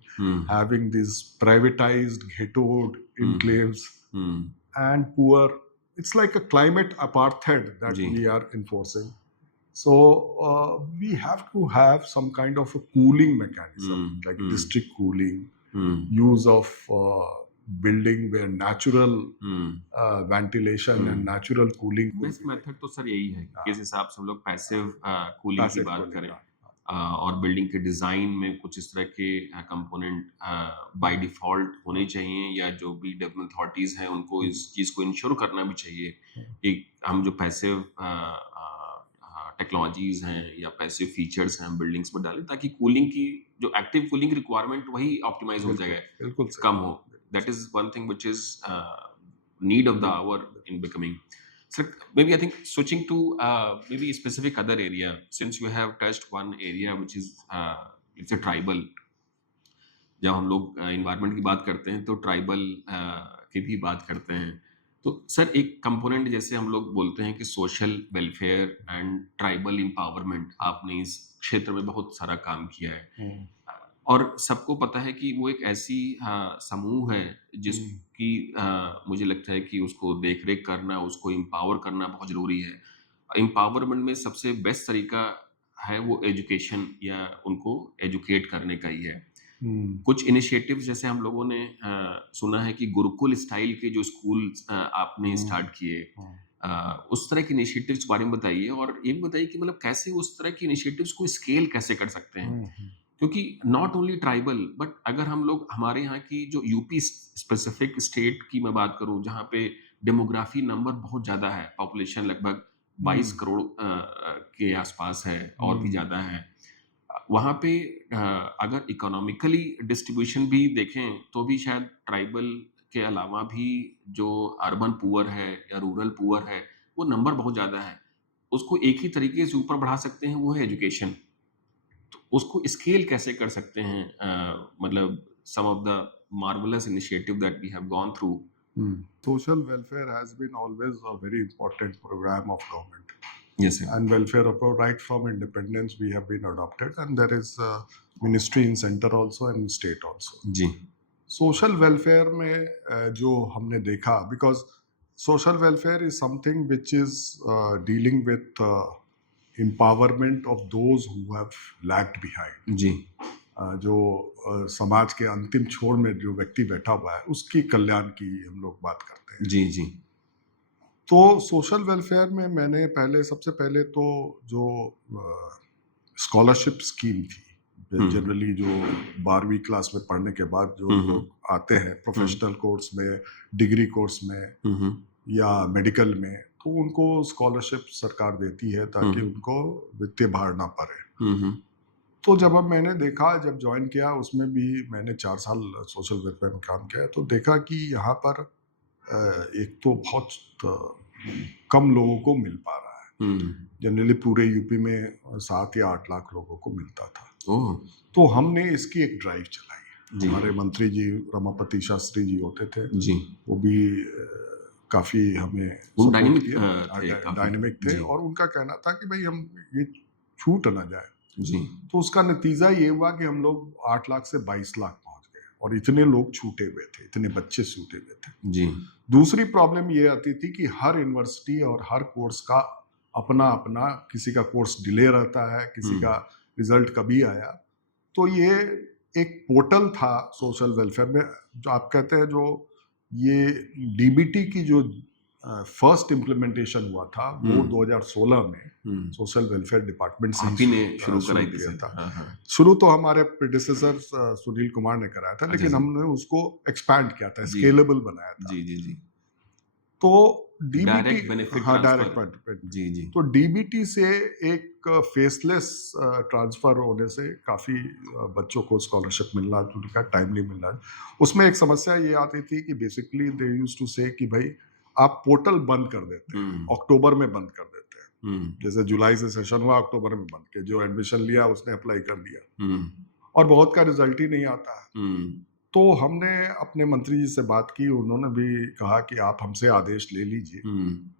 having these privatized ghettoed enclaves and poor. It's like a climate apartheid that we are enforcing. So we have to have some kind of a cooling mechanism, like district cooling, use of building where natural ventilation and natural cooling. Best method तो sir यही है कि इस हिसाब से हम लोग passive cooling की बात करें और बिल्डिंग के डिजाइन में कुछ इस तरह के कंपोनेंट बाय डिफॉल्ट होने चाहिए, या जो भी डेवलपमेंट अथॉरिटीज हैं उनको इस चीज को इंश्योर करना भी चाहिए कि हम जो पैसिव टेक्नोलॉजीज हैं या पैसिव फीचर्स हैं बिल्डिंग्स में डालें ताकि कूलिंग की जो एक्टिव कूलिंग की रिक्वायरमेंट वही ऑप्टिमाइज हो जाएगा, बिल्कुल कम हो. That is one thing which is need of the hour in becoming. So maybe I think switching to maybe a specific other area, since you have touched one area which is it's a tribal. जब हम लोग environment की बात करते हैं तो tribal की भी बात करते हैं. तो सर एक कंपोनेंट जैसे हम लोग बोलते हैं कि social welfare and tribal empowerment, आपने इस क्षेत्र में बहुत सारा काम किया है और सबको पता है कि वो एक ऐसी समूह है जिसकी मुझे लगता है कि उसको देख रेख करना, उसको एम्पावर करना बहुत जरूरी है. एम्पावरमेंट में सबसे बेस्ट तरीका है वो एजुकेशन या उनको एजुकेट करने का ही है. कुछ इनिशिएटिव जैसे हम लोगों ने सुना है कि गुरुकुल स्टाइल के जो स्कूल आपने स्टार्ट किए, उस तरह के इनिशिएटिव्स के बारे में बताइए और ये भी बताइए कि मतलब कैसे उस तरह के इनिशिएटिव्स को स्केल कैसे कर सकते हैं? क्योंकि नॉट ओनली ट्राइबल बट अगर हम लोग हमारे यहाँ की जो यूपी स्पेसिफिक स्टेट की मैं बात करूँ जहाँ पे डेमोग्राफी नंबर बहुत ज़्यादा है, पॉपुलेशन लगभग 22 करोड़ के आसपास है और भी ज़्यादा है। वहाँ पे अगर इकोनॉमिकली डिस्ट्रीब्यूशन भी देखें तो भी शायद ट्राइबल के अलावा भी जो अर्बन पुअर है या रूरल पुअर है, वो नंबर बहुत ज़्यादा है। उसको एक ही तरीके से ऊपर बढ़ा सकते हैं, वो है एजुकेशन। तो उसको स्केल कैसे कर सकते हैं? मतलब some of the marvellous initiative that we have gone through. Social welfare has been always a very important program of government. Yes sir. And welfare approach right from independence we have been adopted, and there is a ministry in center also and state also. जी। Social welfare में जो हमने देखा, because social welfare is something which is dealing with empowerment of those who have lagged behind. जी। जो समाज के अंतिम छोर में जो व्यक्ति बैठा हुआ है उसकी कल्याण की हम लोग बात करते हैं। जी, जी। तो सोशल वेलफेयर में मैंने सबसे पहले तो जो स्कॉलरशिप स्कीम थी, जनरली जो 12वीं क्लास में पढ़ने के बाद जो लोग आते हैं प्रोफेशनल कोर्स में, डिग्री कोर्स में या मेडिकल में, तो उनको स्कॉलरशिप सरकार देती है ताकि उनको वित्तीय भार ना पड़े। तो जब मैंने देखा, जब ज्वाइन किया, उसमें भी मैंने 4 साल सोशल वेलफेयर में काम किया, तो देखा कि यहाँ पर एक तो बहुत कम लोगों को मिल पा रहा है। जनरली पूरे यूपी में 7 या 8 लाख लोगों को मिलता था। तो हमने इसकी एक ड्राइव चलाई। हमारे मंत्री जी रमापति शास्त्री जी होते थे जी, वो भी काफी हमें डायनेमिक थे और उनका कहना था कि भाई हम ये छूट ना जाए जी। तो उसका नतीजा ये हुआ कि हम लोग 8 लाख से 22 लाख पहुंच गए और इतने लोग छूटे हुए थे, इतने बच्चे छूटे हुए थे जी। दूसरी प्रॉब्लम ये आती थी कि हर यूनिवर्सिटी और हर कोर्स का अपना अपना, किसी का कोर्स डिले रहता है, किसी का रिजल्ट कभी आया। तो ये एक पोर्टल था सोशल वेलफेयर में, जो आप कहते हैं, जो ये डीबीटी की जो फर्स्ट इम्प्लीमेंटेशन हुआ था वो 2016 में सोशल वेलफेयर डिपार्टमेंट से शुरू कराई किया था। शुरू तो हमारे प्रेडिसेसर सुनील कुमार ने कराया था, लेकिन हमने उसको एक्सपैंड किया था, स्केलेबल बनाया था। जी जी जी। तो डायरेक्ट बेनिफिट, डायरेक्ट बेनिफिट जी जी। तो डीबीटी से एक फेसलेस ट्रांसफर होने से काफी बच्चों को स्कॉलरशिप मिलना, उनका टाइमली मिलना। उसमें एक समस्या ये आती थी कि बेसिकली दे यूज्ड टू से कि भाई आप पोर्टल बंद कर देते हैं, अक्टूबर में बंद कर देते हैं। जैसे जुलाई से सेशन हुआ, अक्टूबर में बंद किया, जो एडमिशन लिया उसने अप्लाई कर दिया और बहुत का रिजल्ट ही नहीं आता है। तो हमने अपने मंत्री जी से बात की, उन्होंने भी कहा कि आप हमसे आदेश ले लीजिए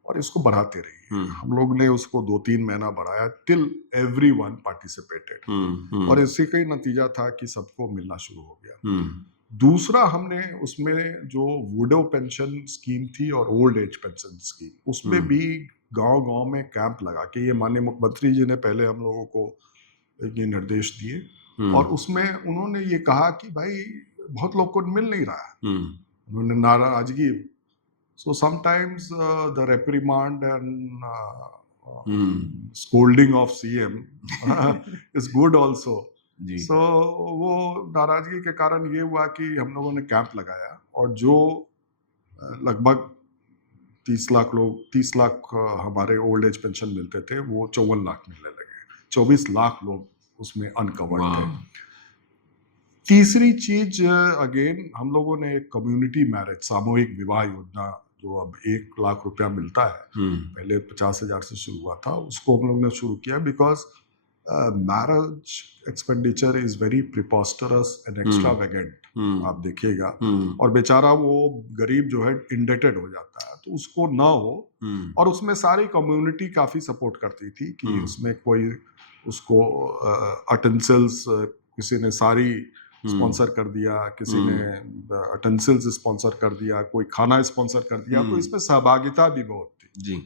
और इसको बढ़ाते रहिए। हम लोग ने उसको 2-3 महीना बढ़ाया, टिल एवरीवन पार्टिसिपेटेड, और इसी का ही नतीजा था कि सबको मिलना शुरू हो गया। दूसरा, हमने उसमें जो वुडो पेंशन स्कीम थी और ओल्ड एज पेंशन स्कीम, उसमें भी गांव-गांव में कैंप लगा के, ये माननीय मुख्यमंत्री जी ने पहले हम लोगों को ये निर्देश दिए और उसमें उन्होंने ये कहा कि भाई बहुत लोग को मिल नहीं रहा है। उन्होंने नाराजगी, so sometimes the reprimand and scolding of CM is good also. So वो नाराजगी के कारण ये हुआ कि हम लोगों ने कैंप लगाया और जो लगभग 30 लाख हमारे ओल्ड एज पेंशन मिलते थे, वो 54 लाख मिलने लगे। 24 लाख लोग उसमें अनकवर्ड थे। तीसरी चीज, अगेन हम लोगों ने एक कम्युनिटी मैरिज, सामूहिक विवाह योजना, जो अब 1 लाख रुपया मिलता है, पहले 50,000 से शुरू हुआ था, उसको हम लोग ने शुरू किया। Because marriage expenditure is very preposterous and extravagant, आप देखिएगा, और बेचारा वो गरीब जो है इंडेटेड हो जाता है, तो उसको ना हो। और उसमें सारी कम्युनिटी काफी सपोर्ट करती थी कि उसमें कोई उसको अटेंसिल्स, किसी ने सारी स्पॉन्सर कर दिया, किसी ने अटेंसिल्स स्पॉन्सर कर दिया, कोई खाना स्पॉन्सर कर दिया, तो इसमें सहभागिता भी बहुत थी जी।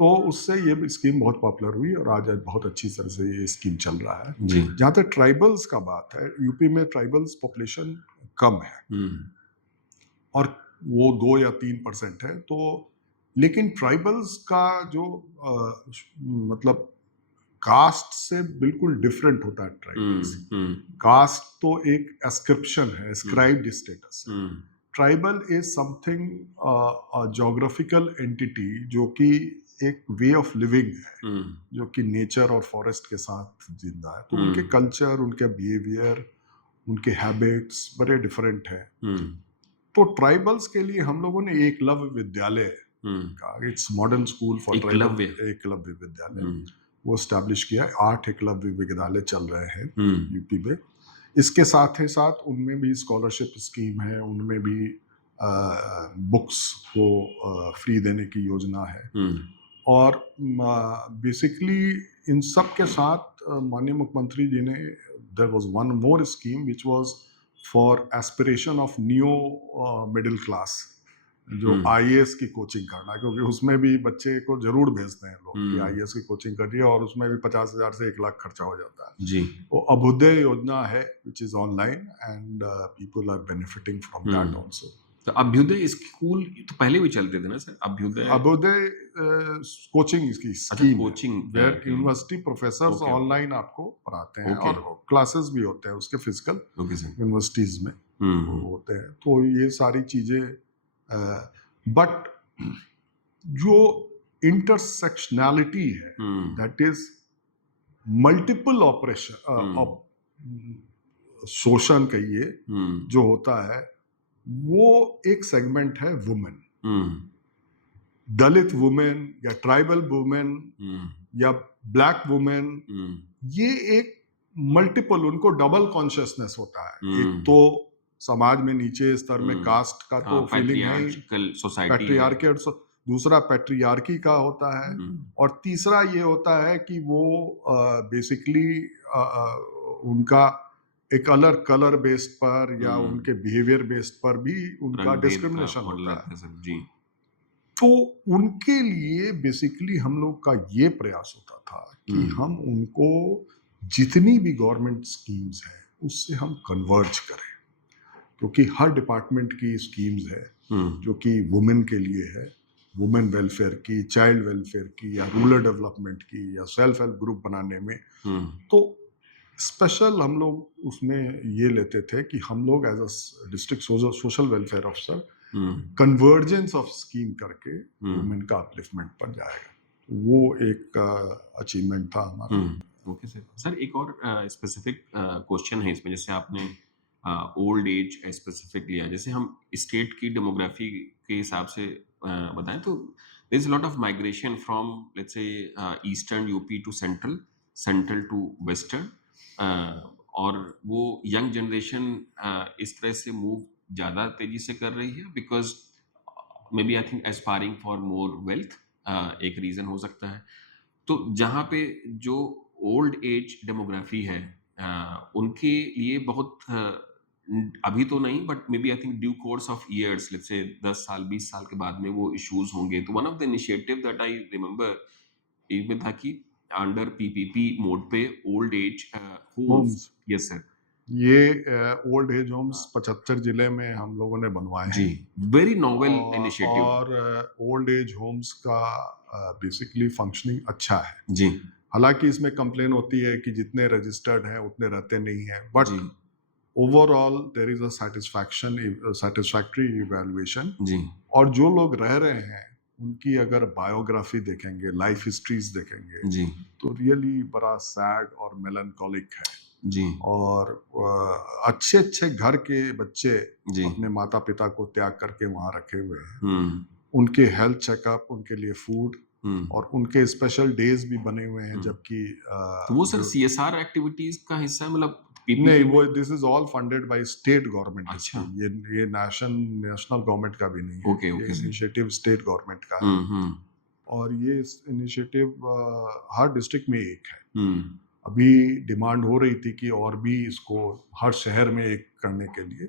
तो उससे ये स्कीम बहुत पॉपुलर हुई और आज बहुत अच्छी तरह से ये स्कीम चल रहा है जी। जहाँ तक ट्राइबल्स का बात है, यूपी में ट्राइबल्स पॉपुलेशन कम है और वो 2 या 3% है। तो लेकिन ट्राइबल्स का जो मतलब कास्ट से बिल्कुल डिफरेंट होता है ट्राइबल्स। कास्ट तो एक एस्क्रिप्शन है, एस्क्राइब्ड स्टेटस है। Tribal is something geographical entity जो कि एक वे ऑफ लिविंग है, जो कि नेचर और फॉरेस्ट के साथ जिंदा है। तो उनके कल्चर, उनके बिहेवियर, उनके हैबिट्स बड़े डिफरेंट है। तो ट्राइबल्स के लिए हम लोगों ने एकलव्य विद्यालय का, it's modern school for tribal, Eklavya विद्यालय वो स्टैब्लिश किया है। 8 एकलव्य विद्यालय चल रहे हैं यूपी में। इसके साथ ही साथ उनमें भी स्कॉलरशिप स्कीम है, उनमें भी बुक्स को फ्री देने की योजना है। और बेसिकली इन सब के साथ माननीय मुख्यमंत्री जी ने, there was one more scheme which was for aspiration of new middle class, जो आईएएस की कोचिंग करना, क्योंकि उसमें भी बच्चे को जरूर भेजते हैं लोग कि आईएएस की कोचिंग करिए, और उसमें भी 50,000 से 1 लाख खर्चा हो जाता है जी। वो अभ्युदय योजना है which is online and people are benefiting from that also. तो अभ्युदय स्कूल तो पहले भी चलते थे ना सर? अभ्युदय कोचिंग इसकी scheme, coaching where university professors online आपको पढ़ाते हैं, और क्लासेस भी होते हैं उसके फिजिकल यूनिवर्सिटीज में होते हैं। तो ये सारी चीजें, बट जो इंटरसेक्शनैलिटी है, दैट इज मल्टीपल ऑपरेशन शोषण कहिए जो होता है, वो एक सेगमेंट है वुमेन, दलित वुमेन या ट्राइबल वुमेन या ब्लैक वुमेन। ये एक मल्टीपल, उनको डबल कॉन्शियसनेस होता है। एक तो समाज में नीचे स्तर में कास्ट का तो फीलिंग है, पैट्रियार्कल, दूसरा पैट्रियार्की का होता है, और तीसरा ये होता है कि वो बेसिकली उनका एक कलर बेस्ड पर या उनके बिहेवियर बेस्ड पर भी उनका डिस्क्रिमिनेशन होता है जी। तो उनके लिए बेसिकली हम लोग का ये प्रयास होता था कि हम उनको जितनी भी गवर्नमेंट स्कीम्स हैं उससे हम कन्वर्ज करें, क्योंकि हर डिपार्टमेंट की स्कीम्स है जो कि वुमेन के लिए है, वुमेन वेलफेयर की, चाइल्ड वेलफेयर की, या रूरल डेवलपमेंट की, या सेल्फ हेल्प ग्रुप बनाने में। तो स्पेशल हम लोग उसमें ये लेते थे कि हम लोग as a district social welfare officer convergence of scheme करके वुमेन का अपलिफ्टमेंट पर जाएगा। वो एक अचीवमेंट था हमारा। Okay sir. सर एक और स्पेसिफिक क्वेश्चन है इसमें, जैसे आपने ओल्ड एज स्पेसिफिक लिया, जैसे हम स्टेट की डेमोग्राफी के हिसाब से बताएं तो there is a lot of migration from let's say eastern UP to central to western, और वो यंग जनरेशन इस तरह से मूव ज़्यादा तेजी से कर रही है because may be I think aspiring for more wealth, एक रीज़न हो सकता है। तो जहाँ पे जो ओल्ड एज डेमोग्राफी है उनके लिए बहुत अभी तो नहीं, but may be I think due course of years, let's say 10 साल 20 साल के बाद में वो इश्यूज होंगे। तो one of the initiative that I remember इसमें था कि अंडर पीपीपी मोड पे old age homes, yes sir, ये ओल्ड एज होम्स 75 जिले में हम लोगों ने बनवाए हैं जी। वेरी नोवेल इनिशिएटिव, और ओल्ड एज होम्स का बेसिकली फंक्शनिंग अच्छा है जी। हालांकि इसमें कंप्लेन होती है कि जितने रजिस्टर्ड हैं उतने रहते नहीं हैं, but overall there is a satisfactory evaluation जी। और जो लोग रह रहे हैं उनकी अगर बायोग्राफी देखेंगे, लाइफ हिस्ट्रीज देखेंगे जी, तो रियली बड़ा सैड और मेलनकॉलिक है जी। और अच्छे अच्छे घर के बच्चे अपने माता पिता को त्याग करके वहां रखे हुए हैं। उनके हेल्थ चेकअप, उनके लिए फूड और उनके स्पेशल डेज भी बने हुए हैं, जबकि तो वो सर सीएसआर एक्टिविटीज का हिस्सा, मतलब नहीं, वो this is all funded by state government. अच्छा। ये नेशनल गवर्नमेंट का भी नहीं है। ओके, ये इनिशिएटिव स्टेट गवर्नमेंट का है और ये इनिशिएटिव हर डिस्ट्रिक्ट में एक है। अभी डिमांड हो रही थी कि और भी इसको हर शहर में एक करने के लिए,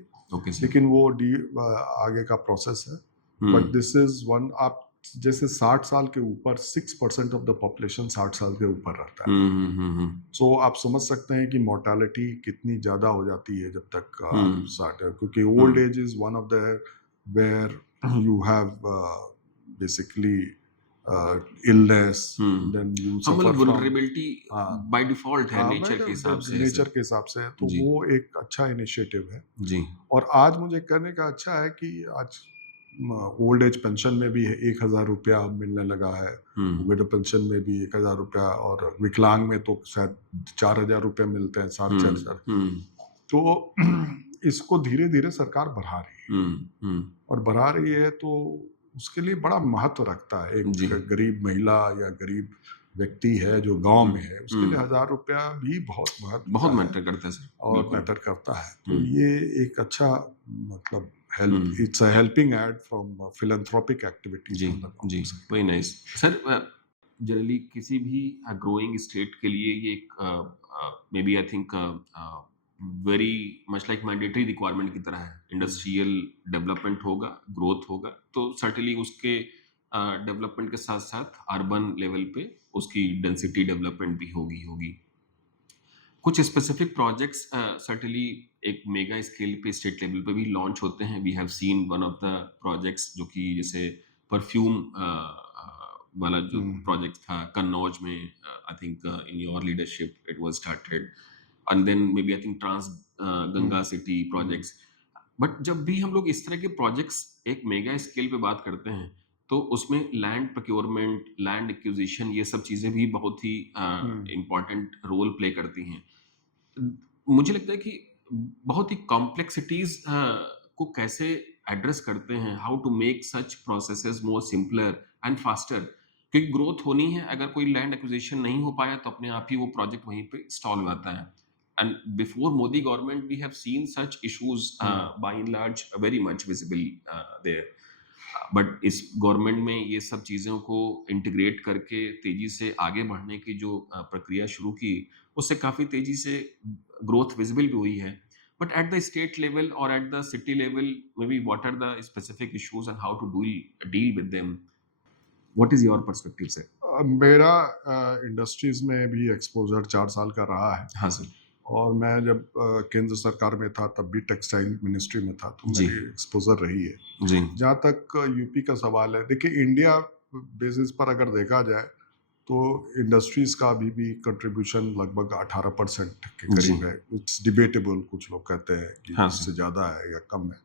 लेकिन वो आगे का प्रोसेस है। बट दिस इज वन, आप जैसे 60 साल के ऊपर 6% ऑफ द पॉपुलेशन 60 साल के ऊपर रहता है। सो आप समझ सकते हैं कि मोर्टेलिटी कितनी ज्यादा हो जाती है जब तक 60, क्योंकि old age is one of the where you have basically illness, then you हम सफर मतलब फ्रॉम वल्नरेबिलिटी बाय डिफॉल्ट है नेचर के हिसाब से है नेचर सर। के हिसाब से, तो जी वो एक अच्छा इनिशिएटिव है। जी। और आज मुझे कहने का अच्छा है कि आज ओल्ड एज पेंशन में भी 1,000 रुपया मिलने लगा है, विडो पेंशन में भी 1,000 रुपया, और विकलांग में तो शायद 4,000 रुपया मिलते हैं, 4,000। तो इसको धीरे धीरे सरकार बढ़ा रही है, और बढ़ा रही है तो उसके लिए बड़ा महत्व रखता है। जी एक गरीब महिला या गरीब व्यक्ति है जो गांव में है, उसके लिए 1,000 रुपया भी बहुत महत्व बहुत का है मैटर करता है सर, और बिल्कुल। मैटर करता है। तो ये एक अच्छा मतलब help, it's a helping aid from philanthropic activities जी ऑन द जी, ground. Very nice sir. Generally किसी भी ग्रोइंग स्टेट के लिए ये एक may be I think very much like mandatory requirement की तरह है। इंडस्ट्रियल डेवलपमेंट होगा, ग्रोथ होगा, तो सर्टेनली उसके डेवलपमेंट के साथ साथ अर्बन लेवल पे उसकी डेंसिटी डेवलपमेंट भी होगी। कुछ स्पेसिफिक प्रोजेक्ट्स सर्टेनली एक मेगा स्केल पे स्टेट लेवल पे भी लॉन्च होते हैं। We have seen one of the projects जो कि जैसे परफ्यूम वाला जो प्रोजेक्ट था कन्नौज में, I think in your leadership it was started, and then may be I think trans Ganga city projects. But जब भी हम लोग इस तरह के प्रोजेक्ट्स एक मेगा स्केल पे बात करते हैं तो उसमें लैंड प्रोक्योरमेंट, लैंड एक्विजिशन, ये सब चीजें भी बहुत ही इम्पोर्टेंट रोल प्ले करती हैं। मुझे लगता है कि बहुत ही कॉम्प्लेक्सिटीज को कैसे एड्रेस करते हैं, how to make such processes more simpler and faster, क्योंकि ग्रोथ होनी है। अगर कोई लैंड एक्विजिशन नहीं हो पाया तो अपने आप ही वो प्रोजेक्ट वहीं पे स्टॉल हो जाता है। And before Modi government we have seen such issues by and large very much visible there, but इस गवर्नमेंट में ये सब चीज़ों को इंटीग्रेट करके तेजी से आगे बढ़ने की जो प्रक्रिया शुरू की, उससे काफ़ी तेजी से ग्रोथ विजिबल भी हुई है। But at the state level और at the city level may be what are the specific issues and how to deal with them? What is your perspective sir? मेरा इंडस्ट्रीज में भी एक्सपोजर 4 साल का रहा है, हाँ सर। और मैं जब केंद्र सरकार में था तब भी टेक्सटाइल मिनिस्ट्री में था, तो जी मेरी एक्सपोजर रही है। जी जहाँ तक यूपी का सवाल है, देखिए इंडिया बेसिस पर अगर देखा जाए तो इंडस्ट्रीज का अभी भी कंट्रीब्यूशन लगभग 18% के जी। करीब है। इट्स डिबेटेबल, कुछ लोग कहते हैं कि हाँ इससे सर। ज़्यादा है या कम है।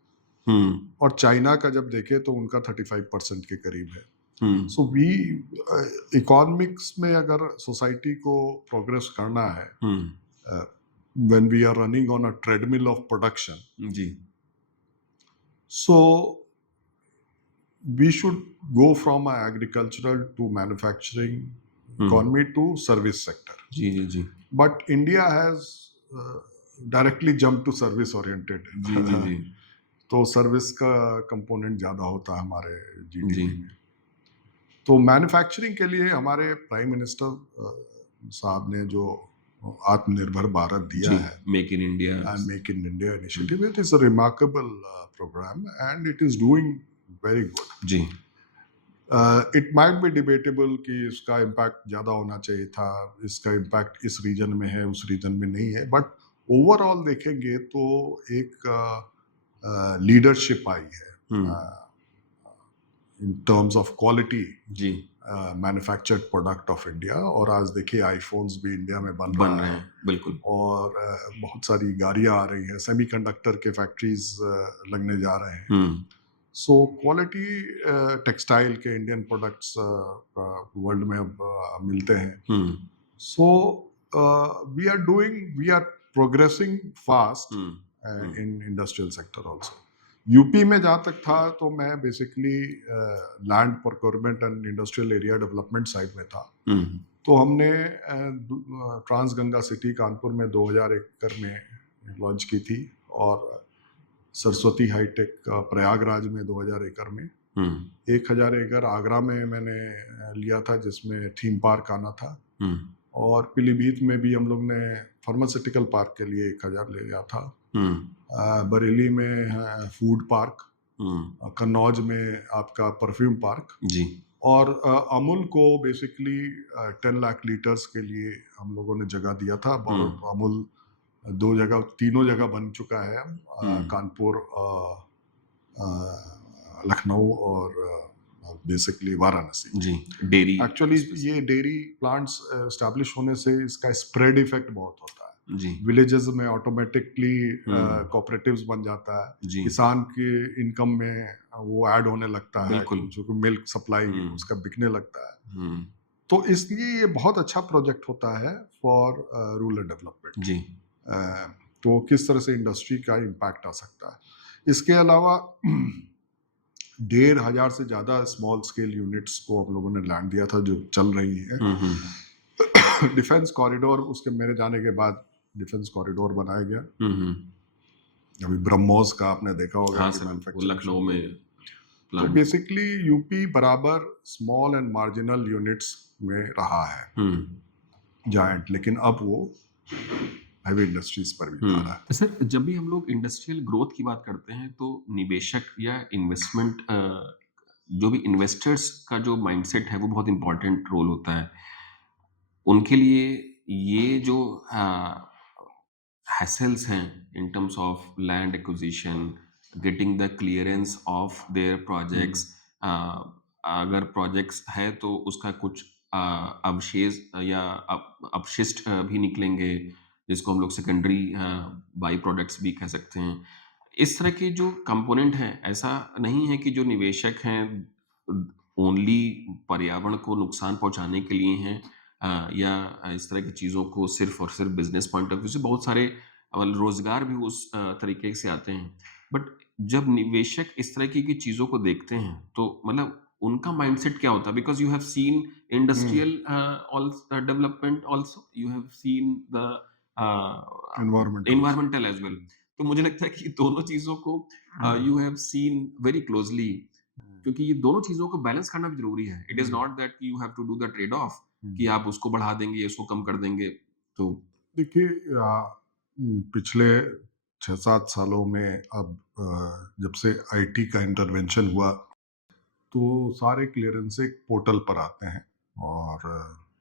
हम्म और चाइना का जब देखें तो उनका 35% के करीब है। हम्म सो वी इकोनॉमिक्स में अगर सोसाइटी को प्रोग्रेस करना है, when we are running on a treadmill of production, ji so we should go from a agricultural to manufacturing economy to service sector. Ji ji ji But India has directly jumped to service oriented. जी जी जी तो service का component ज़्यादा होता है हमारे जी GDP में। तो manufacturing के लिए हमारे प्राइम मिनिस्टर साहब ने जो आत्मनिर्भर भारत दिया है, make in India, make in India initiative, it is a remarkable programme and it is doing very good. जी इट माइट बी डिबेटेबल कि इसका इम्पैक्ट ज़्यादा होना चाहिए था, इसका इम्पैक्ट इस रीजन में है, उस रीजन में नहीं है, बट ओवरऑल देखेंगे तो एक लीडरशिप आई है इन टर्म्स ऑफ क्वालिटी जी मैन्युफैक्चर्ड प्रोडक्ट ऑफ इंडिया। और आज देखिए आईफोन्स भी इंडिया में बन रहे हैं, बिल्कुल, और बहुत सारी गाड़ियां आ रही हैं, सेमीकंडक्टर के फैक्ट्रीज लगने जा रहे हैं। सो क्वालिटी टेक्सटाइल के इंडियन प्रोडक्ट्स वर्ल्ड में अब मिलते हैं। So we are progressing fast in industrial sector also. UP में जहाँ तक था तो मैं basically land procurement and industrial area development side में था। तो हमने ट्रांस गंगा सिटी कानपुर में 2000 एकड़ में लॉन्च की थी, और सरस्वती हाईटेक प्रयागराज में 2000 एकड़ में, 1000 एकड़ आगरा में मैंने लिया था जिसमें थीम पार्क आना था, और पीलीभीत में भी हम लोग ने फार्मास्यूटिकल पार्क के लिए 1000 ले लिया था। बरेली में फूड पार्क, कन्नौज में आपका परफ्यूम पार्क जी, और अमूल को बेसिकली 10 लाख लीटर्स के लिए हम लोगों ने जगह दिया था। और अमूल 3 जगह बन चुका है, कानपुर, लखनऊ और बेसिकली वाराणसी। जी, डेयरी एक्चुअली स्पेसिफिक। ये डेयरी प्लांट्स एस्टैब्लिश होने से इसका स्प्रेड इफेक्ट बहुत होता है। जी। विलेजेस में ऑटोमेटिकली हुँ, कोऑपरेटिव्स बन जाता है, जी, किसान के इनकम में वो ऐड होने लगता है, बिल्कुल। जो कि मिल्क सप्लाई हुँ, उसका बिकने लगता है। हुँ, तो इसलिए ये बहुत अच्छा प्रोजेक्ट होता है फॉर रूरल डेवलपमेंट। जी, तो किस तरह से इंडस्ट्री का इम्पैक्ट आ सकता है। इसके अलावा 1,500 से ज़्यादा स्मॉल स्केल यूनिट्स को हम लोगों ने लैंड दिया था जो चल रही है। हुँ, हुँ, डिफेंस कॉरिडोर, उसके मेरे जाने के बाद डिफेंस कॉरिडोर बनाया गया। हुँ, हुँ। अभी ब्रह्मोस का आपने देखा होगा हाँ कि सर, वो मैन्युफैक्चरिंग लखनऊ शुरू हो में गई। तो प्लांट। बेसिकली यूपी बराबर स्मॉल एंड मार्जिनल यूनिट्स में रहा है हुँ, जायंट, लेकिन अब वो हैवी इंडस्ट्रीज पर भी जा रहा है। हुँ। सर, जब भी हम लोग इंडस्ट्रियल ग्रोथ की बात करते हैं, तो निवेशक या इन्वेस्टमेंट जो भी इन्वेस्टर्स का जो माइंडसेट है, वो बहुत इम्पोर्टेंट रोल होता है। उनके लिए ये जो hassles हैं in terms of land acquisition, getting the clearance of their projects, अगर प्रोजेक्ट्स है तो उसका कुछ अवशेष या अपशिष्ट भी निकलेंगे, जिसको हम लोग सेकेंडरी बाई प्रोडक्ट्स भी कह सकते हैं। इस तरह के जो कंपोनेंट हैं, ऐसा नहीं है कि जो निवेशक हैं ओनली पर्यावरण को नुकसान पहुंचाने के लिए हैं, या इस तरह की चीज़ों को सिर्फ और सिर्फ बिजनेस पॉइंट ऑफ व्यू से बहुत सारे रोजगार भी उस तरीके से आते हैं। बट जब निवेशक इस तरह की चीज़ों को देखते हैं, तो मतलब उनका माइंडसेट क्या होता है? Because you have scene hmm, industrial development also, you have seen the environmental. Environmental as well. तो मुझे लगता है कि दोनों चीज़ों को you have scene very closely, क्योंकि ये दोनों चीज़ों को बैलेंस करना भी ज़रूरी है। It is not that you have to do the trade off कि आप उसको बढ़ा देंगे, इसको कम कर देंगे। तो देखिए, पिछले 6-7 सालों में अब जब से आईटी का इंटरवेंशन हुआ, तो सारे क्लियरेंस एक पोर्टल पर आते हैं, और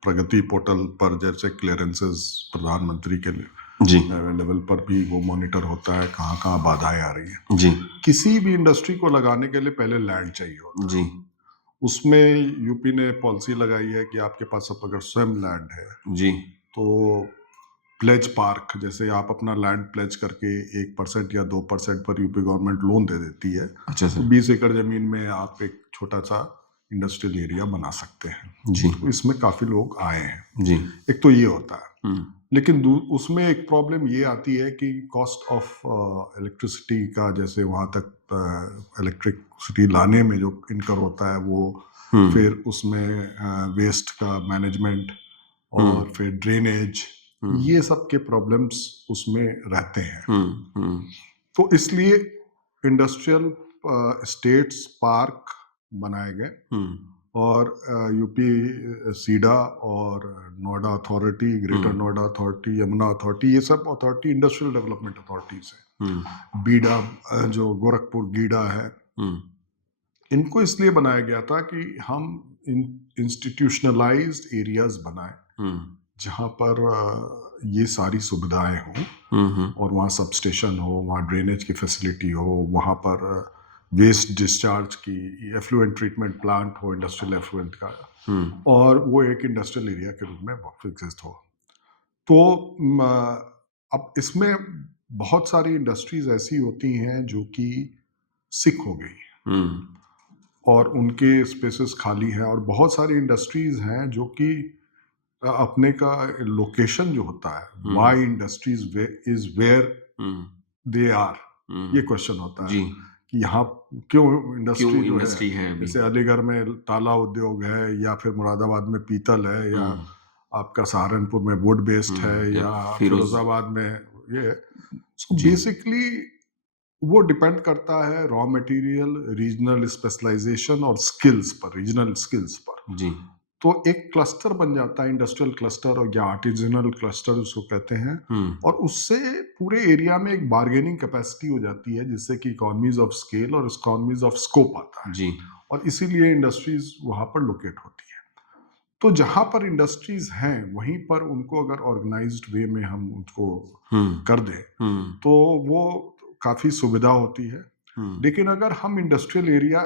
प्रगति पोर्टल पर जैसे क्लियरेंसेस प्रधानमंत्री के जी, लेवल पर भी वो मॉनिटर होता है कहाँ कहाँ बाधाएं आ रही हैं। जी, किसी भी इंडस्ट्री को लगाने के लिए पहले लैंड चाहिए होता जी, है। उसमें यूपी ने पॉलिसी लगाई है कि आपके पास अब अगर स्वयं लैंड है, जी। तो प्लेज पार्क, जैसे आप अपना लैंड प्लेज करके 1% या 2% पर यूपी गवर्नमेंट लोन दे देती है, अच्छा तो सर। 20 एकड़ जमीन में आप एक छोटा सा इंडस्ट्रियल एरिया बना सकते हैं। जी, तो इसमें काफी लोग आए हैं। जी। एक तो ये होता है, हुँ, लेकिन उसमें एक प्रॉब्लम ये आती है कि कॉस्ट ऑफ इलेक्ट्रिसिटी का, जैसे वहाँ तक इलेक्ट्रिसिटी लाने में जो इनकर होता है वो, हुँ, फिर उसमें वेस्ट का मैनेजमेंट, हुँ, और फिर ड्रेनेज, हुँ, ये सब के प्रॉब्लम्स उसमें रहते हैं। हुँ, हुँ, तो इसलिए इंडस्ट्रियल स्टेट्स पार्क बनाए गए, हुँ, और यूपी सीडा और नोएडा अथॉरिटी, हुँ, Greater Noida authority, Yamuna authority, ये सब अथॉरिटी इंडस्ट्रियल डेवलपमेंट अथॉरिटीज हुँ, है। बीडा, जो गोरखपुर गीडा है, हुँ, इनको इसलिए बनाया गया था कि हम इंस्टीट्यूशनलाइज्ड एरियाज बनाएं, हुँ, जहाँ पर ये सारी सुविधाएं हों, हुँ, हुँ, और वहाँ सब स्टेशन हो, वहाँ ड्रेनेज की फैसिलिटी हो, वहाँ पर वेस्ट डिस्चार्ज की एफ्लुएंट ट्रीटमेंट प्लांट हो, इंडस्ट्रियल एफ्लुएंट का, हुँ, और वो एक इंडस्ट्रियल एरिया के रूप में विकसित हो। तो अब इसमें बहुत सारी इंडस्ट्रीज ऐसी होती हैं जो कि सिक हो गई, हुँ, और उनके स्पेसेस खाली हैं, और बहुत सारी इंडस्ट्रीज हैं जो कि अपने का लोकेशन जो होता है, हुँ, वाई इंडस्ट्रीज इज वेयर हुँ, दे आर, ये हुँ, क्वेश्चन होता है जी, कि यहाँ क्यों क्यों इंडस्ट्री जो है, इंडस्ट्री है अभी? जैसे अलीगढ़ में ताला उद्योग है, या फिर मुरादाबाद में पीतल है, हुँ, या आपका सहारनपुर में वुड बेस्ड है, हुँ, या या फिरोज़। फिरोजाबाद में ये। सो जी, बेसिकली वो डिपेंड करता है रॉ मटेरियल, रीजनल स्पेशलाइजेशन और स्किल्स पर, रीजनल स्किल्स पर। जी, तो एक क्लस्टर बन जाता है, इंडस्ट्रियल क्लस्टर, और या आर्टिजनल क्लस्टर उसको कहते हैं, हुँ, और उससे पूरे एरिया में एक बार्गेनिंग कैपेसिटी हो जाती है, जिससे कि इकोनॉमीज ऑफ स्केल और इकोनॉमीज ऑफ स्कोप आता है, जी, और इसीलिए इंडस्ट्रीज वहां पर लोकेट होती है। तो जहां पर इंडस्ट्रीज हैं, वहीं पर उनको अगर ऑर्गेनाइज्ड वे में हम उनको हुँ, कर दें, हुँ, तो वो काफी सुविधा होती है। हुँ, लेकिन अगर हम इंडस्ट्रियल एरिया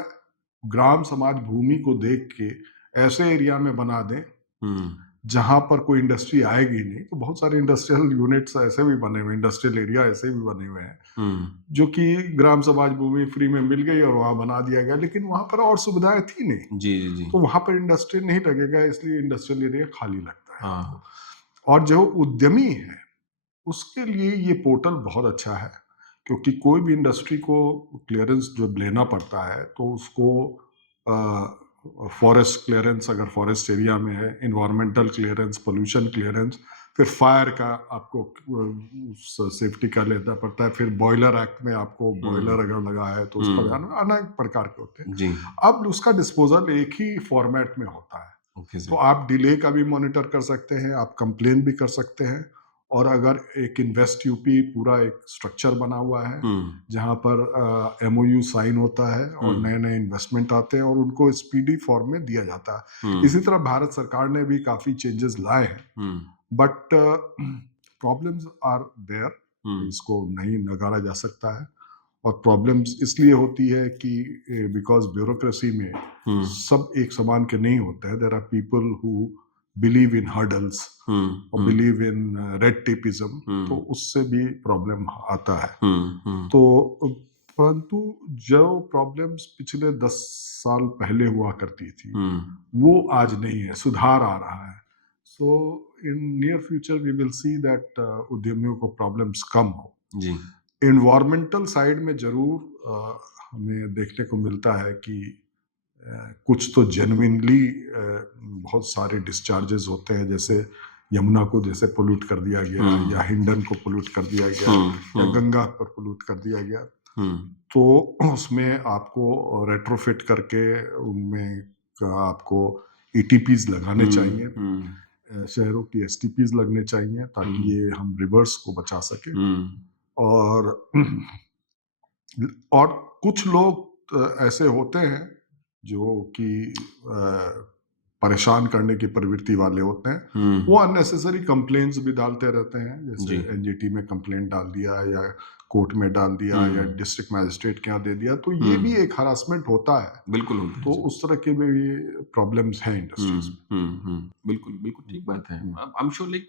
ग्राम समाज भूमि को देख के ऐसे एरिया में बना दें हम्म जहां पर कोई इंडस्ट्री आएगी नहीं। तो बहुत सारे इंडस्ट्रियल यूनिट्स ऐसे भी बने हुए, इंडस्ट्रियल एरिया ऐसे भी बने हुए हैं हम्म जो कि ग्राम समाज भूमि फ्री में मिल गई और वहां बना दिया गया, लेकिन वहां पर और सुविधाएं थी नहीं, जी जी जी तो वहां पर इंडस्ट्री नहीं लगेगा, इसलिए इंडस्ट्रियल एरिया खाली लगता है। हाँ और जो उद्यमी है उसके लिए ये पोर्टल बहुत अच्छा है, क्योंकि कोई भी इंडस्ट्री को क्लियरेंस जब लेना पड़ता है तो उसको फॉरेस्ट क्लियरेंस अगर फॉरेस्ट एरिया में है, इन्वायरमेंटल क्लियरेंस, पोल्यूशन क्लियरेंस, फिर फायर का आपको सेफ्टी का लेना पड़ता है, फिर बॉयलर एक्ट में आपको बॉयलर अगर लगा है तो उस पर अनेक प्रकार के होते हैं। जी अब उसका डिस्पोजल एक ही फॉर्मेट में होता है, ओके तो सर आप डिले का भी मॉनिटर कर सकते हैं, आप कंप्लेन भी कर सकते हैं। और अगर एक इन्वेस्ट यूपी पूरा एक स्ट्रक्चर बना हुआ है जहां पर एमओयू साइन होता है और नए नए इन्वेस्टमेंट आते हैं और उनको स्पीडी फॉर्म में दिया जाता है। इसी तरह भारत सरकार ने भी काफी चेंजेस लाए हैं, बट प्रॉब्लम्स आर देयर, इसको नहीं नकारा जा सकता है। और प्रॉब्लम्स इसलिए होती है कि बिकॉज ब्यूरोक्रेसी में सब एक समान के नहीं होते हैं। There are people who believe in hurdles और बिलीव इन रेड टेपिज्म, तो उससे भी प्रॉब्लम आता है। तो परंतु जो प्रॉब्लम्स पिछले 10 साल पहले हुआ करती थी वो आज नहीं है, सुधार आ रहा है। So in near future we will see that उद्यमियों को प्रॉब्लम्स कम हो। जी इन्वायरमेंटल साइड में जरूर हमें देखने को मिलता है कि कुछ तो जेन्युइनली बहुत सारे डिस्चार्जेस होते हैं, जैसे यमुना को जैसे पोल्यूट कर दिया गया या हिंडन को पोल्यूट कर दिया गया या गंगा पर पोल्यूट कर दिया गया, तो उसमें आपको रेट्रोफिट करके उनमें आपको ईटीपीज लगाने चाहिए, शहरों की एसटीपीज लगने चाहिए ताकि ये हम रिवर्स को बचा सके। और और कुछ लोग ऐसे होते हैं जो कि परेशान करने की प्रवृत्ति वाले होते हैं, वो अननेसेसरी कंप्लेंट्स भी डालते रहते हैं, जैसे एनजीटी में कंप्लेंट डाल दिया या कोर्ट में डाल दिया या डिस्ट्रिक्ट मैजिस्ट्रेट के यहाँ दे दिया, तो ये भी एक हरासमेंट होता है। बिल्कुल होता है तो उस तरह के भी प्रॉब्लम्स हैं इंडस्ट्रीज में। बिल्कुल बिल्कुल ठीक बात है। आई एम श्योर लाइक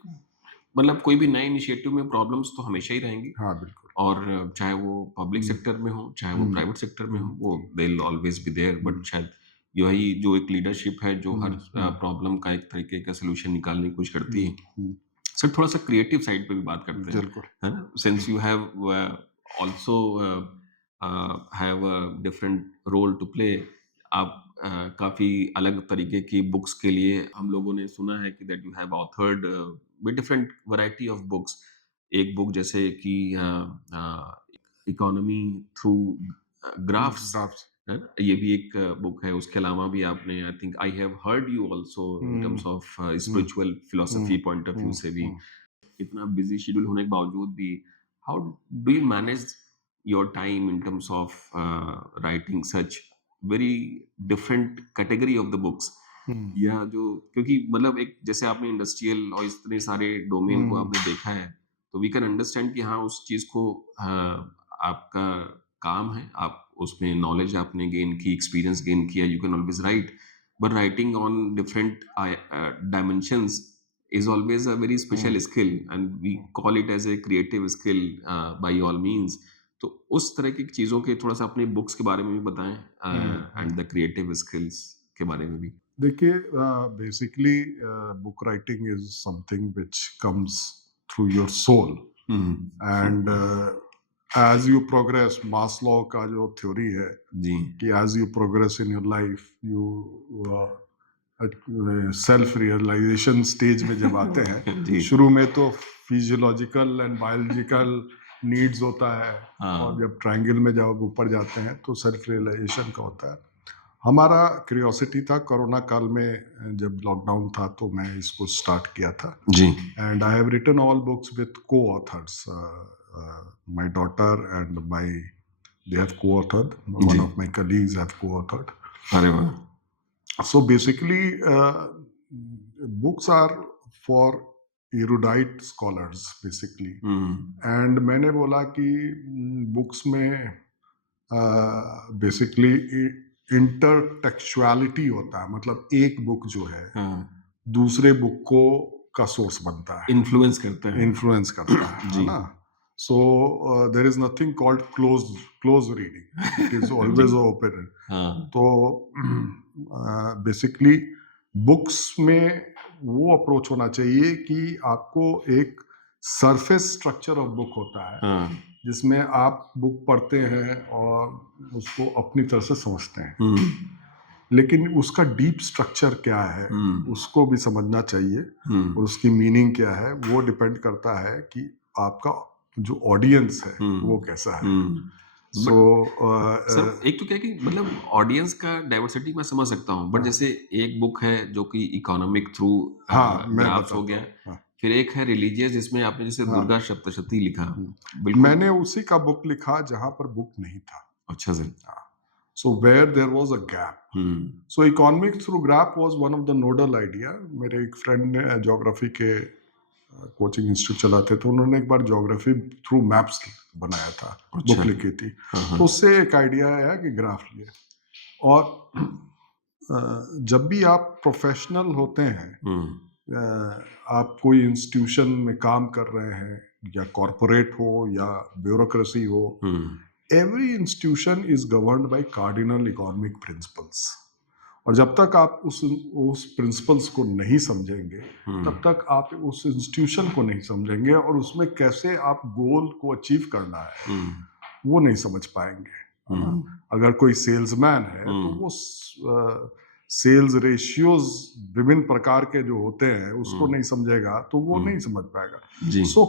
मतलब कोई भी नए इनिशिएटिव में प्रॉब्लम्स तो हमेशा ही रहेंगी, हाँ बिल्कुल। और चाहे वो पब्लिक सेक्टर में हो चाहे वो प्राइवेट सेक्टर में हो, वो they will always be there. But शायद यही जो एक लीडरशिप है जो हर प्रॉब्लम का एक तरीके का सोल्यूशन निकालने की कोशिश करती है। सर थोड़ा सा क्रिएटिव साइड पे भी बात करते हैं, है ना? Since you have also have a different role to play, आप काफी अलग तरीके की बुक्स के लिए हम लोगों ने सुना है कि that you have authored with different variety of books. एक बुक जैसे कि इकोनॉमी थ्रू ग्राफ्स, है ना? ये भी एक बुक है। उसके अलावा भी आपने, I think I have heard you also in terms of spiritual philosophy point of view से भी। इतना बिजी शेड्यूल होने के बावजूद भी how do you manage your time in terms of writing such very different category of the books? या जो, क्योंकि मतलब एक जैसे आपने इंडस्ट्रियल और इतने सारे डोमेन को आपने देखा है, तो वी कैन अंडरस्टैंड कि हाँ उस चीज को आपका काम है, आप उसमें नॉलेज आपने गेन की, एक्सपीरियंस गेन किया, you can always right. But writing on different dimensions is always a very special skill and we call it as a creative skill by all means. तो उस तरह की चीजों के थोड़ा सा अपने बुक्स के बारे में भी बताएं एंड द क्रिएटिव स्किल्स के बारे में भी। देखिए, basically book writing is something which comes through your soul, and as you progress, Maslow का जो थ्योरी है जी कि as you progress in your life you self realisation stage में जब आते हैं शुरू में तो फिजियोलॉजिकल एंड बायोलॉजिकल नीड्स होता है, और जब ट्रायंगल में जब ऊपर जाते हैं तो सेल्फ रियलाइजेशन का होता है। हमारा क्यूरियोसिटी था, कोरोना काल में जब लॉकडाउन था तो मैं इसको स्टार्ट किया था जी, and I have written all books with co authors, my daughter and my they have co authored, one of my colleagues have co authored. अरे वाह। So basically, books are for erudite scholars basically. And मैंने बोला कि books में basically intertextuality होता है, मतलब एक बुक जो है हाँ, दूसरे बुक को का सोर्स बनता है, इन्फ्लुएंस करता है। इन्फ्लुएंस करता है जी। ना? So there is nothing called close reading, it is जी। Always open. हाँ। तो बेसिकली बुक्स में वो अप्रोच होना चाहिए कि आपको एक सरफेस स्ट्रक्चर ऑफ बुक होता है हाँ। जिसमें आप बुक पढ़ते हैं और उसको अपनी तरह से समझते हैं, हम्म। लेकिन उसका डीप स्ट्रक्चर क्या है उसको भी समझना चाहिए, और उसकी मीनिंग क्या है वो डिपेंड करता है कि आपका जो ऑडियंस है वो कैसा है। सो सर एक तो क्या है कि मतलब ऑडियंस का डाइवर्सिटी मैं समझ सकता हूँ, बट जैसे एक बुक है जो कि इकोनॉमिक थ्रू हाँ मैं ग्राफ्स हो बताता गया, हूँ। हाँ, फिर एक है रिलीजियस जिसमें आपने जैसे हाँ, दुर्गा सप्तशती लिखा। बिल्कुल। मैंने उसी का बुक लिखा जहां पर बुक नहीं था। अच्छा sir. So where there was a gap, so economics through graph was one of the nodal idea. मेरे एक फ्रेंड ने ज्योग्राफी के कोचिंग इंस्टीट्यूट चलाते थे, उन्होंने एक बार ज्योग्राफी थ्रू मैप्स बनाया था, अच्छा। बुक लिखी थी। हाँ, तो उससे एक आइडिया आया कि ग्राफ लिए। और जब भी आप प्रोफेशनल होते हैं, आप कोई इंस्टीट्यूशन में काम कर रहे हैं या कॉरपोरेट हो या ब्यूरोक्रेसी हो, every institution is governed bye cardinal economic principles. और जब तक आप उस प्रिंसिपल्स को नहीं समझेंगे तब तक आप उस इंस्टीट्यूशन को नहीं समझेंगे, और उसमें कैसे आप गोल को अचीव करना है वो नहीं समझ पाएंगे, है ना? अगर कोई सेल्समैन है तो वो सेल्स रेशियोज विभिन्न प्रकार के जो होते हैं उसको नहीं समझेगा तो वो नहीं समझ पाएगा। सो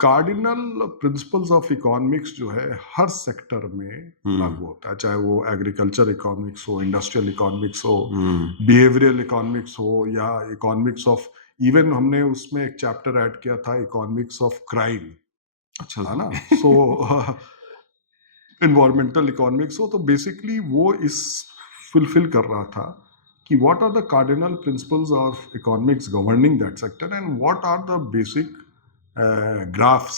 कार्डिनल प्रिंसिपल्स ऑफ इकोनॉमिक्स जो है हर सेक्टर में लागू होता है, चाहे वो एग्रीकल्चर इकोनॉमिक्स हो, इंडस्ट्रियल इकोनॉमिक्स हो, बिहेवियरल इकोनॉमिक्स हो, या इकोनॉमिक्स ऑफ, इवन हमने उसमें एक चैप्टर ऐड किया था इकोनॉमिक्स ऑफ क्राइम, अच्छा है ना? सो एनवायरमेंटल इकोनॉमिक्स हो, तो बेसिकली वो इस फुलफिल कर रहा था कि what are the cardinal principles of economics governing that sector and what are the basic graphs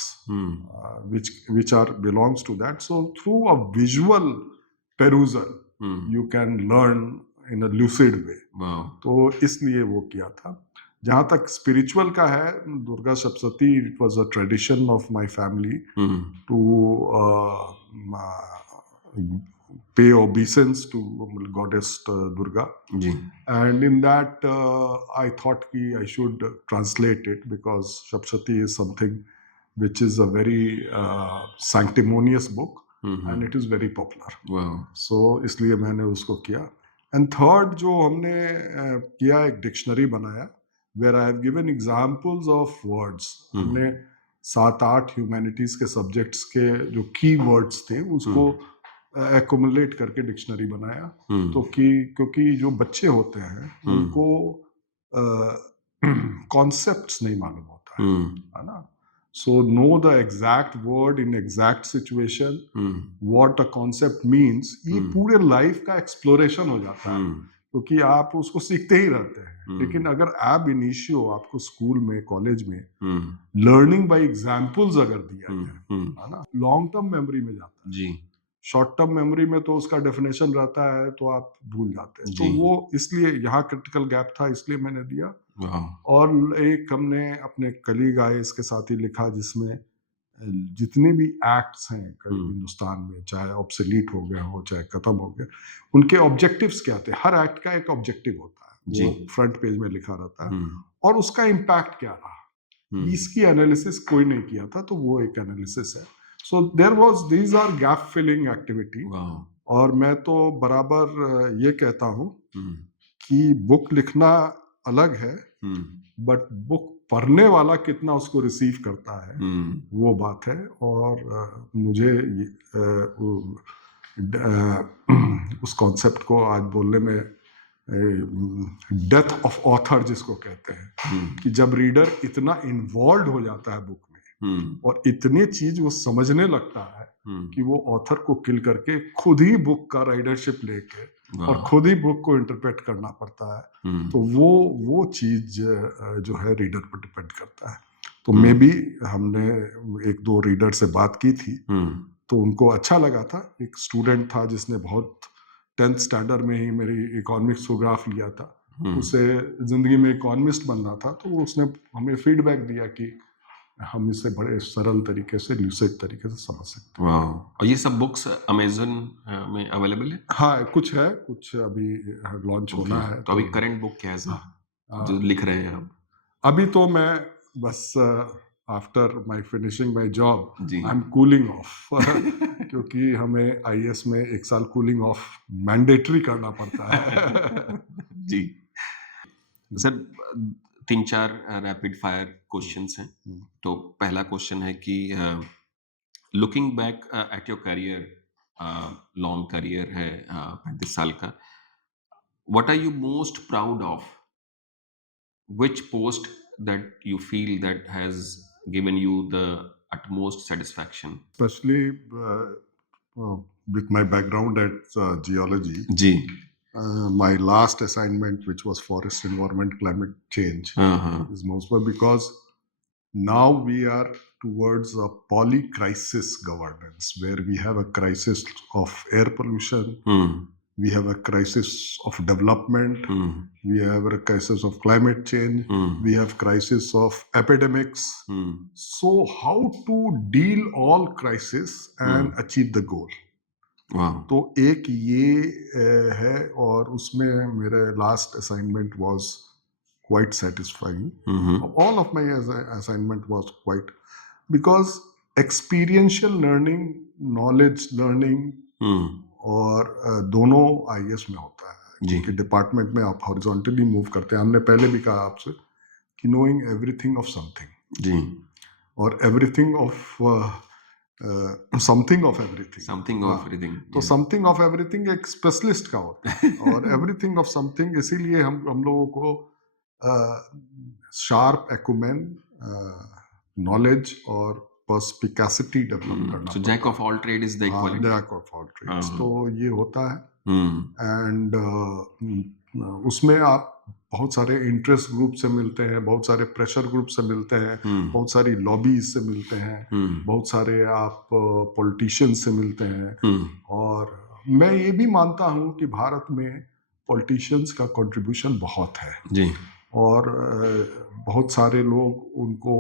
which are belongs to that. So through a visual perusal you can learn in a lucid way. तो इसलिए वो किया था। जहाँ तक spiritual का है, Durga Saptashati, it was a tradition of my family to pay obeisance to goddess Durga. जी। And in that I thought I should translate it because Saptashati is something which is a very sanctimonious book and it is very popular. Wow. So इसलिए मैंने उसको किया। And third जो हमने किया, एक dictionary बनाया where I have given examples of words. हमने 7-8 ह्यूमैनिटीज के सब्जेक्ट्स के जो की वर्ड्स थे उसको एक्युमुलेट करके डिक्शनरी बनाया। तो क्योंकि जो बच्चे होते हैं उनको कॉन्सेप्ट्स नहीं मालूम होता है ना? So know the exact word in exact situation, what a concept means, ये पूरे लाइफ का एक्सप्लोरेशन हो जाता है क्योंकि आप उसको सीखते ही रहते हैं। लेकिन अगर आप इनिशियो आपको स्कूल में, कॉलेज में लर्निंग बाय एग्जांपल्स अगर दिया जाए, है ना, लॉन्ग टर्म मेमोरी में जाता है। जी। शॉर्ट टर्म मेमोरी में तो उसका डेफिनेशन रहता है तो आप भूल जाते हैं। तो वो इसलिए यहाँ क्रिटिकल गैप था, इसलिए मैंने दिया। और एक हमने अपने कलीग आए इसके साथ ही लिखा जिसमें जितने भी एक्ट्स हैं हिंदुस्तान में, चाहे ऑब्सोलीट हो गए हो चाहे खत्म हो गए, उनके ऑब्जेक्टिव्स क्या थे। हर एक्ट का एक ऑब्जेक्टिव होता है, वो फ्रंट पेज में लिखा रहता है, और उसका इम्पैक्ट क्या रहा, इसकी एनालिसिस कोई नहीं किया था, तो वो एक एनालिसिस है। So there was, these are gap filling activity. और मैं तो बराबर ये कहता हूँ कि बुक लिखना अलग है, बट बुक पढ़ने वाला कितना उसको रिसीव करता है वो बात है। और मुझे उस कॉन्सेप्ट को आज बोलने में डेथ ऑफ ऑथर जिसको कहते हैं, कि जब रीडर इतना इन्वॉल्व हो जाता है बुक में और इतनी चीज वो समझने लगता है कि वो ऑथर को किल करके खुद ही बुक का राइडरशिप लेके और खुद ही बुक को इंटरप्रेट करना पड़ता है, तो वो चीज जो है रीडर पर डिपेंड करता है। तो मे बी हमने 1-2 रीडर से बात की थी तो उनको अच्छा लगा था। एक स्टूडेंट था जिसने बहुत 10th स्टैंडर्ड में ही मेरी इकोनॉमिक्स को ग्राफ लिया था, हम्म, उसे जिंदगी में इकोनॉमिस्ट बनना था, तो उसने हमें फीडबैक दिया कि हम इसे बड़े सरल तरीके से, ल्यूसिड तरीके से समझ सकते हैं। वाह। और ये सब बुक्स अमेजन में अवेलेबल है? हाँ, कुछ है, कुछ अभी लॉन्च होना ओके, है। तो अभी करंट बुक क्या है सर, जो लिख रहे हैं आप? अभी तो मैं बस after my finishing my job जी। आई एम कूलिंग ऑफ क्योंकि हमें आईएएस में 1 साल कूलिंग ऑफ मैंडेटरी करना पड़ता है। जी सर, 3-4 रैपिड फायर क्वेश्चंस हैं। तो पहला क्वेश्चन है कि looking back at your career, long career है 35 साल का, what are you most proud of? Which post that you feel that has given you the utmost satisfaction? Especially with my background at geology, जी। my last assignment, which was forest environment climate change, हाँ। is most because now we are towards a polycrisis governance, where we have a crisis of air pollution, we have a crisis of development, we have a crisis of climate change, we have crisis of epidemics. So how to deal all crisis and achieve the goal? तो एक ये है, और उसमें मेरे last assignment was quite satisfying. All of my assignment was quite, because experiential learning, knowledge learning, और दोनों IAS में होता है, क्योंकि डिपार्टमेंट में आप हॉरिजॉन्टली मूव करते हैं। हमने पहले भी कहा आपसे कि नोइंग एवरीथिंग ऑफ समथिंग, जी, और everything of something of everything, something of everything. तो समथिंग ऑफ एवरीथिंग एक स्पेशलिस्ट का होता है, और एवरीथिंग ऑफ समथिंग, इसीलिए हम लोगों को शार्प एक्यूमेन, नॉलेज और पर्सपिकासिटी डेवलप करना so jack of all trade is the equivalent. Jack of all trades, तो ये होता है। हम्म, एंड उसमें आप बहुत सारे इंटरेस्ट ग्रुप से मिलते हैं, बहुत सारे प्रेशर ग्रुप से मिलते हैं, बहुत सारी लॉबीज से मिलते हैं, बहुत सारे आप पॉलिटिशियंस से मिलते हैं। और मैं ये भी मानता हूँ कि भारत में पॉलिटिशियंस का कंट्रीब्यूशन बहुत है जी, और बहुत सारे लोग उनको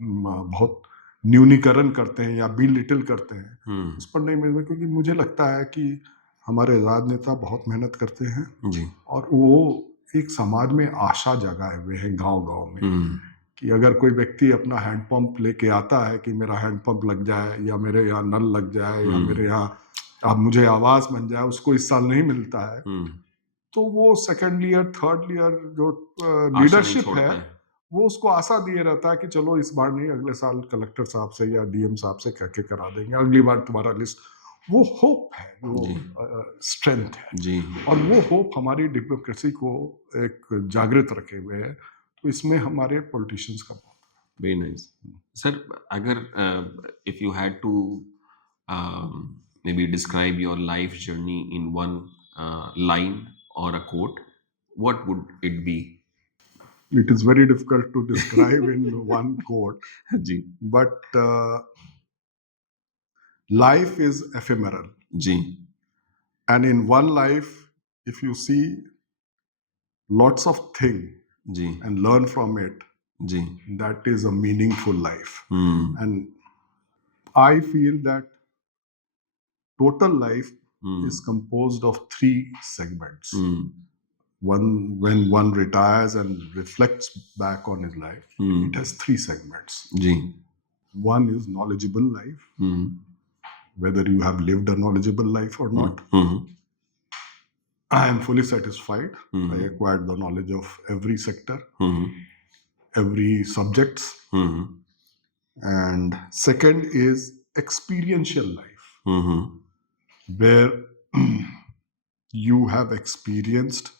बहुत न्यूनीकरण करते हैं या बिलिटिल करते हैं। उस पर नहीं मिलता, क्योंकि मुझे लगता है कि हमारे राजनेता बहुत मेहनत करते हैं जी, और वो एक समाज में आशा जगाए हुए हैं गांव-गांव में, कि अगर कोई व्यक्ति अपना हैंडपंप लेके आता है कि मेरा हैंडपंप लग जाए, या मेरे यहाँ नल लग जाए, या मेरे यहाँ अब मुझे आवास बन जाए, उसको इस साल नहीं मिलता है, तो वो सेकेंड ईयर थर्ड ईयर जो लीडरशिप है वो उसको आशा दिए रहता है कि चलो इस बार नहीं, अगले साल कलेक्टर साहब से या डीएम साहब से कह के करा देंगे, अगली बार तुम्हारा लिस्ट। वो होप है, वो स्ट्रेंथ है जी, और वो होप हमारी डेमोक्रेसी को एक जागृत रखे हुए है। तो इसमें हमारे पॉलिटिशियंस का बहुत वेरी नाइस। सर, अगर if you had to maybe describe your life journey in one line or a quote, what would it be? It is very difficult to describe in one quote, जी, but life is ephemeral. जी, And in one life, if you see lots of things जी, and learn from it, जी, that is a meaningful life. And I feel that total life is composed of 3 segments. When one retires and reflects back on his life, it has 3 segments. जी, One is knowledgeable life, whether you have lived a knowledgeable life or not. I am fully satisfied. I acquired the knowledge of every sector, every subjects. And second is experiential life, where you have experienced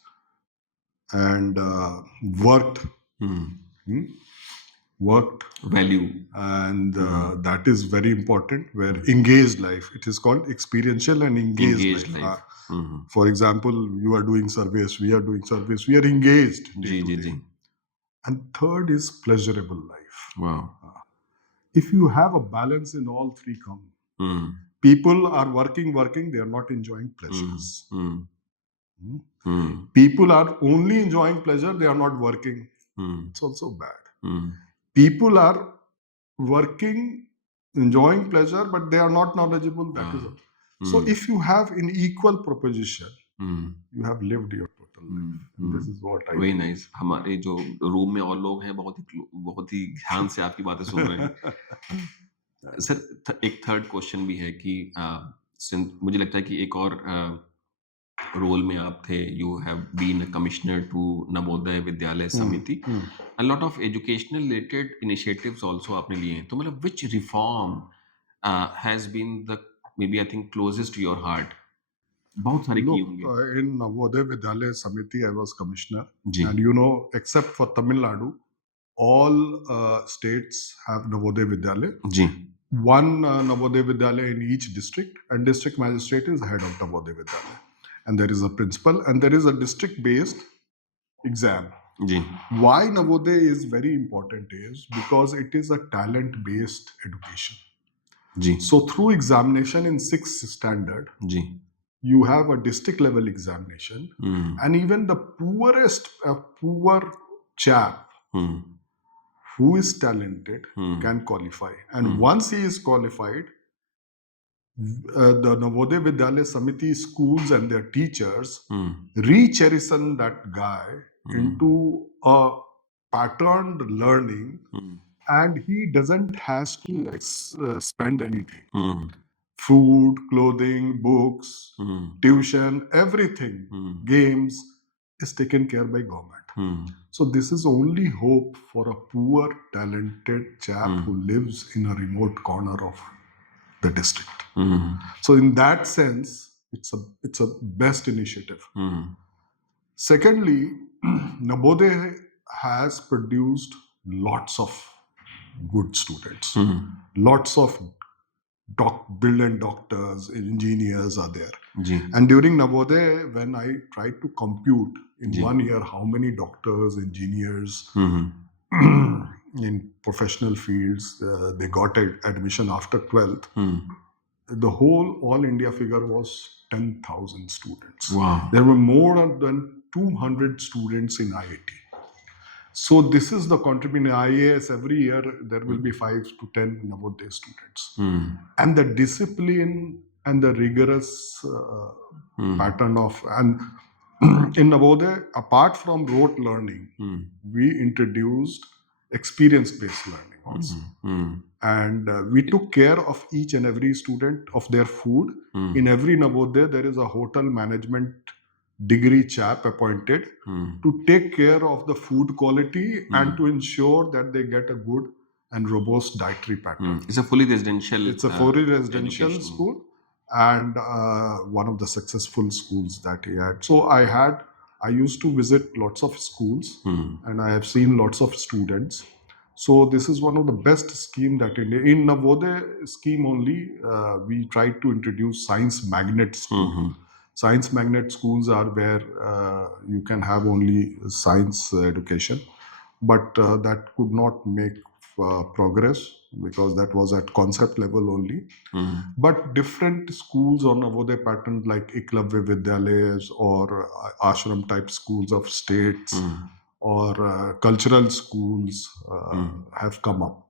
and worked value, and that is very important, where engaged life, it is called experiential and engaged life. For example, you are doing service, we are doing service, we are engaged day to day. And third is pleasurable life. Wow. If you have a balance in all 3 People are working, they are not enjoying pleasures. Hmm. Hmm? Hmm. People are only enjoying pleasure, they are not working. Hmm. It's also bad. Hmm. People are working, enjoying pleasure, but they are not knowledgeable. That is all. So Hmm. if you have an equal proposition, Hmm. you have lived your total life. And this is what I very think. Nice. हमारे जो room में और लोग हैं बहुत ही ध्यान से आपकी बातें सुन रहे हैं। सर एक थर्ड क्वेश्चन भी है कि मुझे लगता है कि एक और रोल में आप थे, you have been a commissioner to Navodaya Vidyalaya Samiti. A lot of educational related initiatives also आपने लिए हैं, तो मतलब which reform has been the may be I think closest to your heart? बहुत सारे किए Look, होंगे। in Navodaya Vidyalaya Samiti, I was commissioner. Ji. And you know, except for Tamil Nadu, all states have Navodaya Vidyalaya. Ji. One Navodaya Vidyalaya in each district, and district magistrate is head of Navodaya Vidyalaya. And there is a principal, and there is a district-based exam. Ji. Why Navodaya is very important is because it is a talent-based education. Ji. So through examination in 6th standard, ji. you have a district level examination, and even the poorest poor chap who is talented can qualify. And once he is qualified, the Navodaya Vidyalaya Samiti schools and their teachers re-cherition that guy into a patterned learning, and he doesn't has to spend anything. Food, clothing, books, tuition, everything, games is taken care by government. So this is only hope for a poor, talented chap who lives in a remote corner of the district. So in that sense, it's a best initiative. Secondly, Navodaya has produced lots of good students. Lots of brilliant doctors, engineers are there. Ji. And during Navodaya, when I tried to compute in ji. 1 year how many doctors, engineers in professional fields they got admission after 12th, the whole all India figure was 10,000 students. Wow. There were more than 200 students in IIT. So this is the contribution. IAS, every year there will be 5 to 10 Navodaya students. And the discipline and the rigorous pattern of, and in Navodaya, apart from rote learning, we introduced experience-based learning also. And we took care of each and every student of their food. In every Navodaya, there is a hotel management degree chap appointed to take care of the food quality and to ensure that they get a good and robust dietary pattern. It's a fully residential. It's a fully residential education. school, and one of the successful schools that he had. So I used to visit lots of schools, and I have seen lots of students. So this is one of the best scheme that in Navodaya scheme only we tried to introduce science magnet school. Science magnet schools are where you can have only science education, but that could not make progress because that was at concept level only. But different schools on Navodaya pattern like Eklavya Vidyalayas or ashram type schools of states or cultural schools have come up.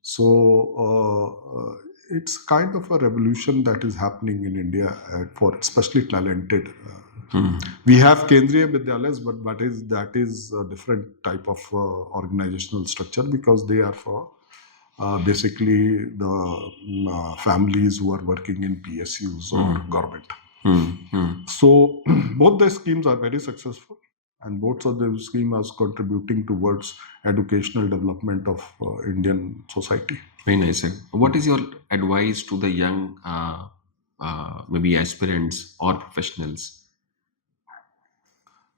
So it's kind of a revolution that is happening in India for especially talented. We have Kendriya Vidyalayas, but that is a different type of organizational structure because they are for basically the families who are working in PSUs or government. So both the schemes are very successful, and both of the schemes are contributing towards educational development of Indian society. Very nice, sir. What is your advice to the young maybe aspirants or professionals?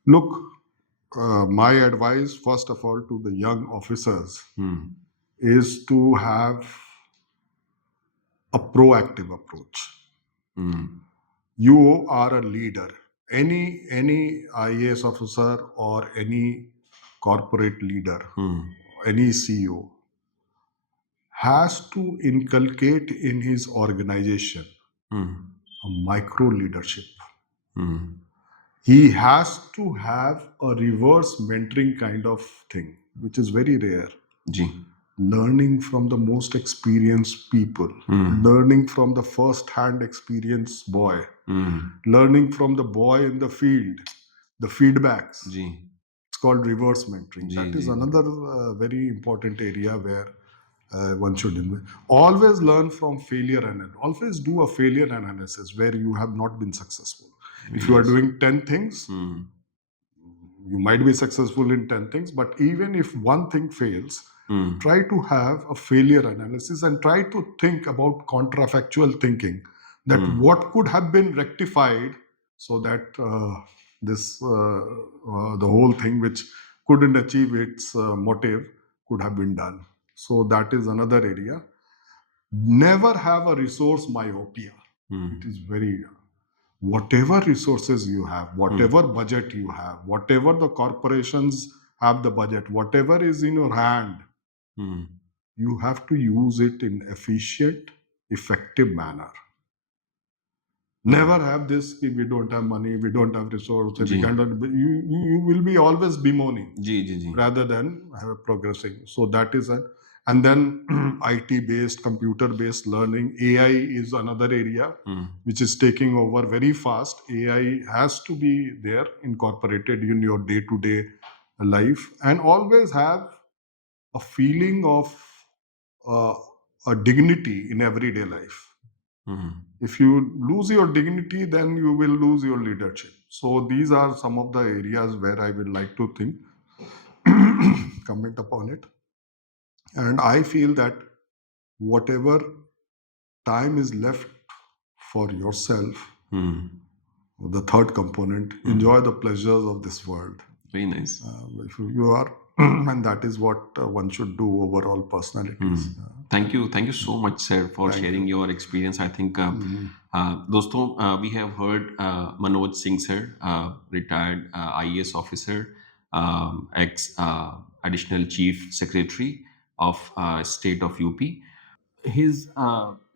Look, my advice first of all to the young officers is to have a proactive approach. You are a leader. Any IAS officer or any corporate leader, any CEO has to inculcate in his organization a micro leadership. Hmm. He has to have a reverse mentoring kind of thing, which is very rare. Ji. Learning from the most experienced people, learning from the first hand experienced boy, learning from the boy in the field, the feedbacks. Ji. It's called reverse mentoring. Ji, That is ji. another very important area where one should always learn from failure and always do a failure analysis where you have not been successful. If you are doing 10 things, you might be successful in 10 things, but even if one thing fails, try to have a failure analysis and try to think about contrafactual thinking, that what could have been rectified so that the whole thing which couldn't achieve its motive could have been done. So that is another area. Never have a resource myopia. It is very, whatever resources you have, whatever budget you have, whatever the corporations have the budget, whatever is in your hand, you have to use it in efficient, effective manner. Never have this, we don't have money, we don't have resources, we cannot, you will be always bemoaning rather than progressing. So that is a, and then IT based, computer based learning, AI is another area which is taking over very fast. AI has to be there, incorporated in your day to day life, and always have a feeling of a dignity in everyday life. If you lose your dignity, then you will lose your leadership. So these are some of the areas where I would like to think, comment upon it. And I feel that whatever time is left for yourself, the third component, enjoy the pleasures of this world. Very nice. If you are, and that is what one should do overall personalities. Thank you so much, sir, for sharing your experience. I think, दोस्तों, we have heard Manoj Singh, sir, retired IAS officer, ex additional chief secretary of state of UP. His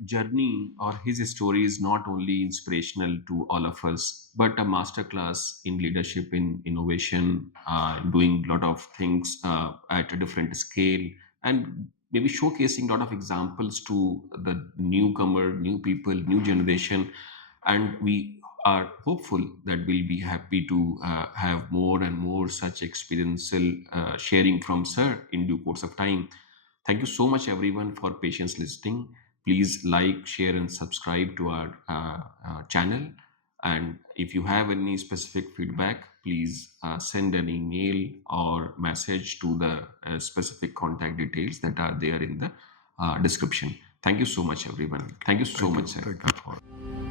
journey or his story is not only inspirational to all of us, but a masterclass in leadership, in innovation, doing a lot of things at a different scale, and maybe showcasing a lot of examples to the newcomer, new people, new generation. And we are hopeful that we'll be happy to have more and more such experiential sharing from sir in due course of time. Thank you so much, everyone, for patience listening. Please like, share, and subscribe to our channel. And if you have any specific feedback, please send an email or message to the specific contact details that are there in the description. Thank you so much, everyone. Thank you so much, sir. Thank you.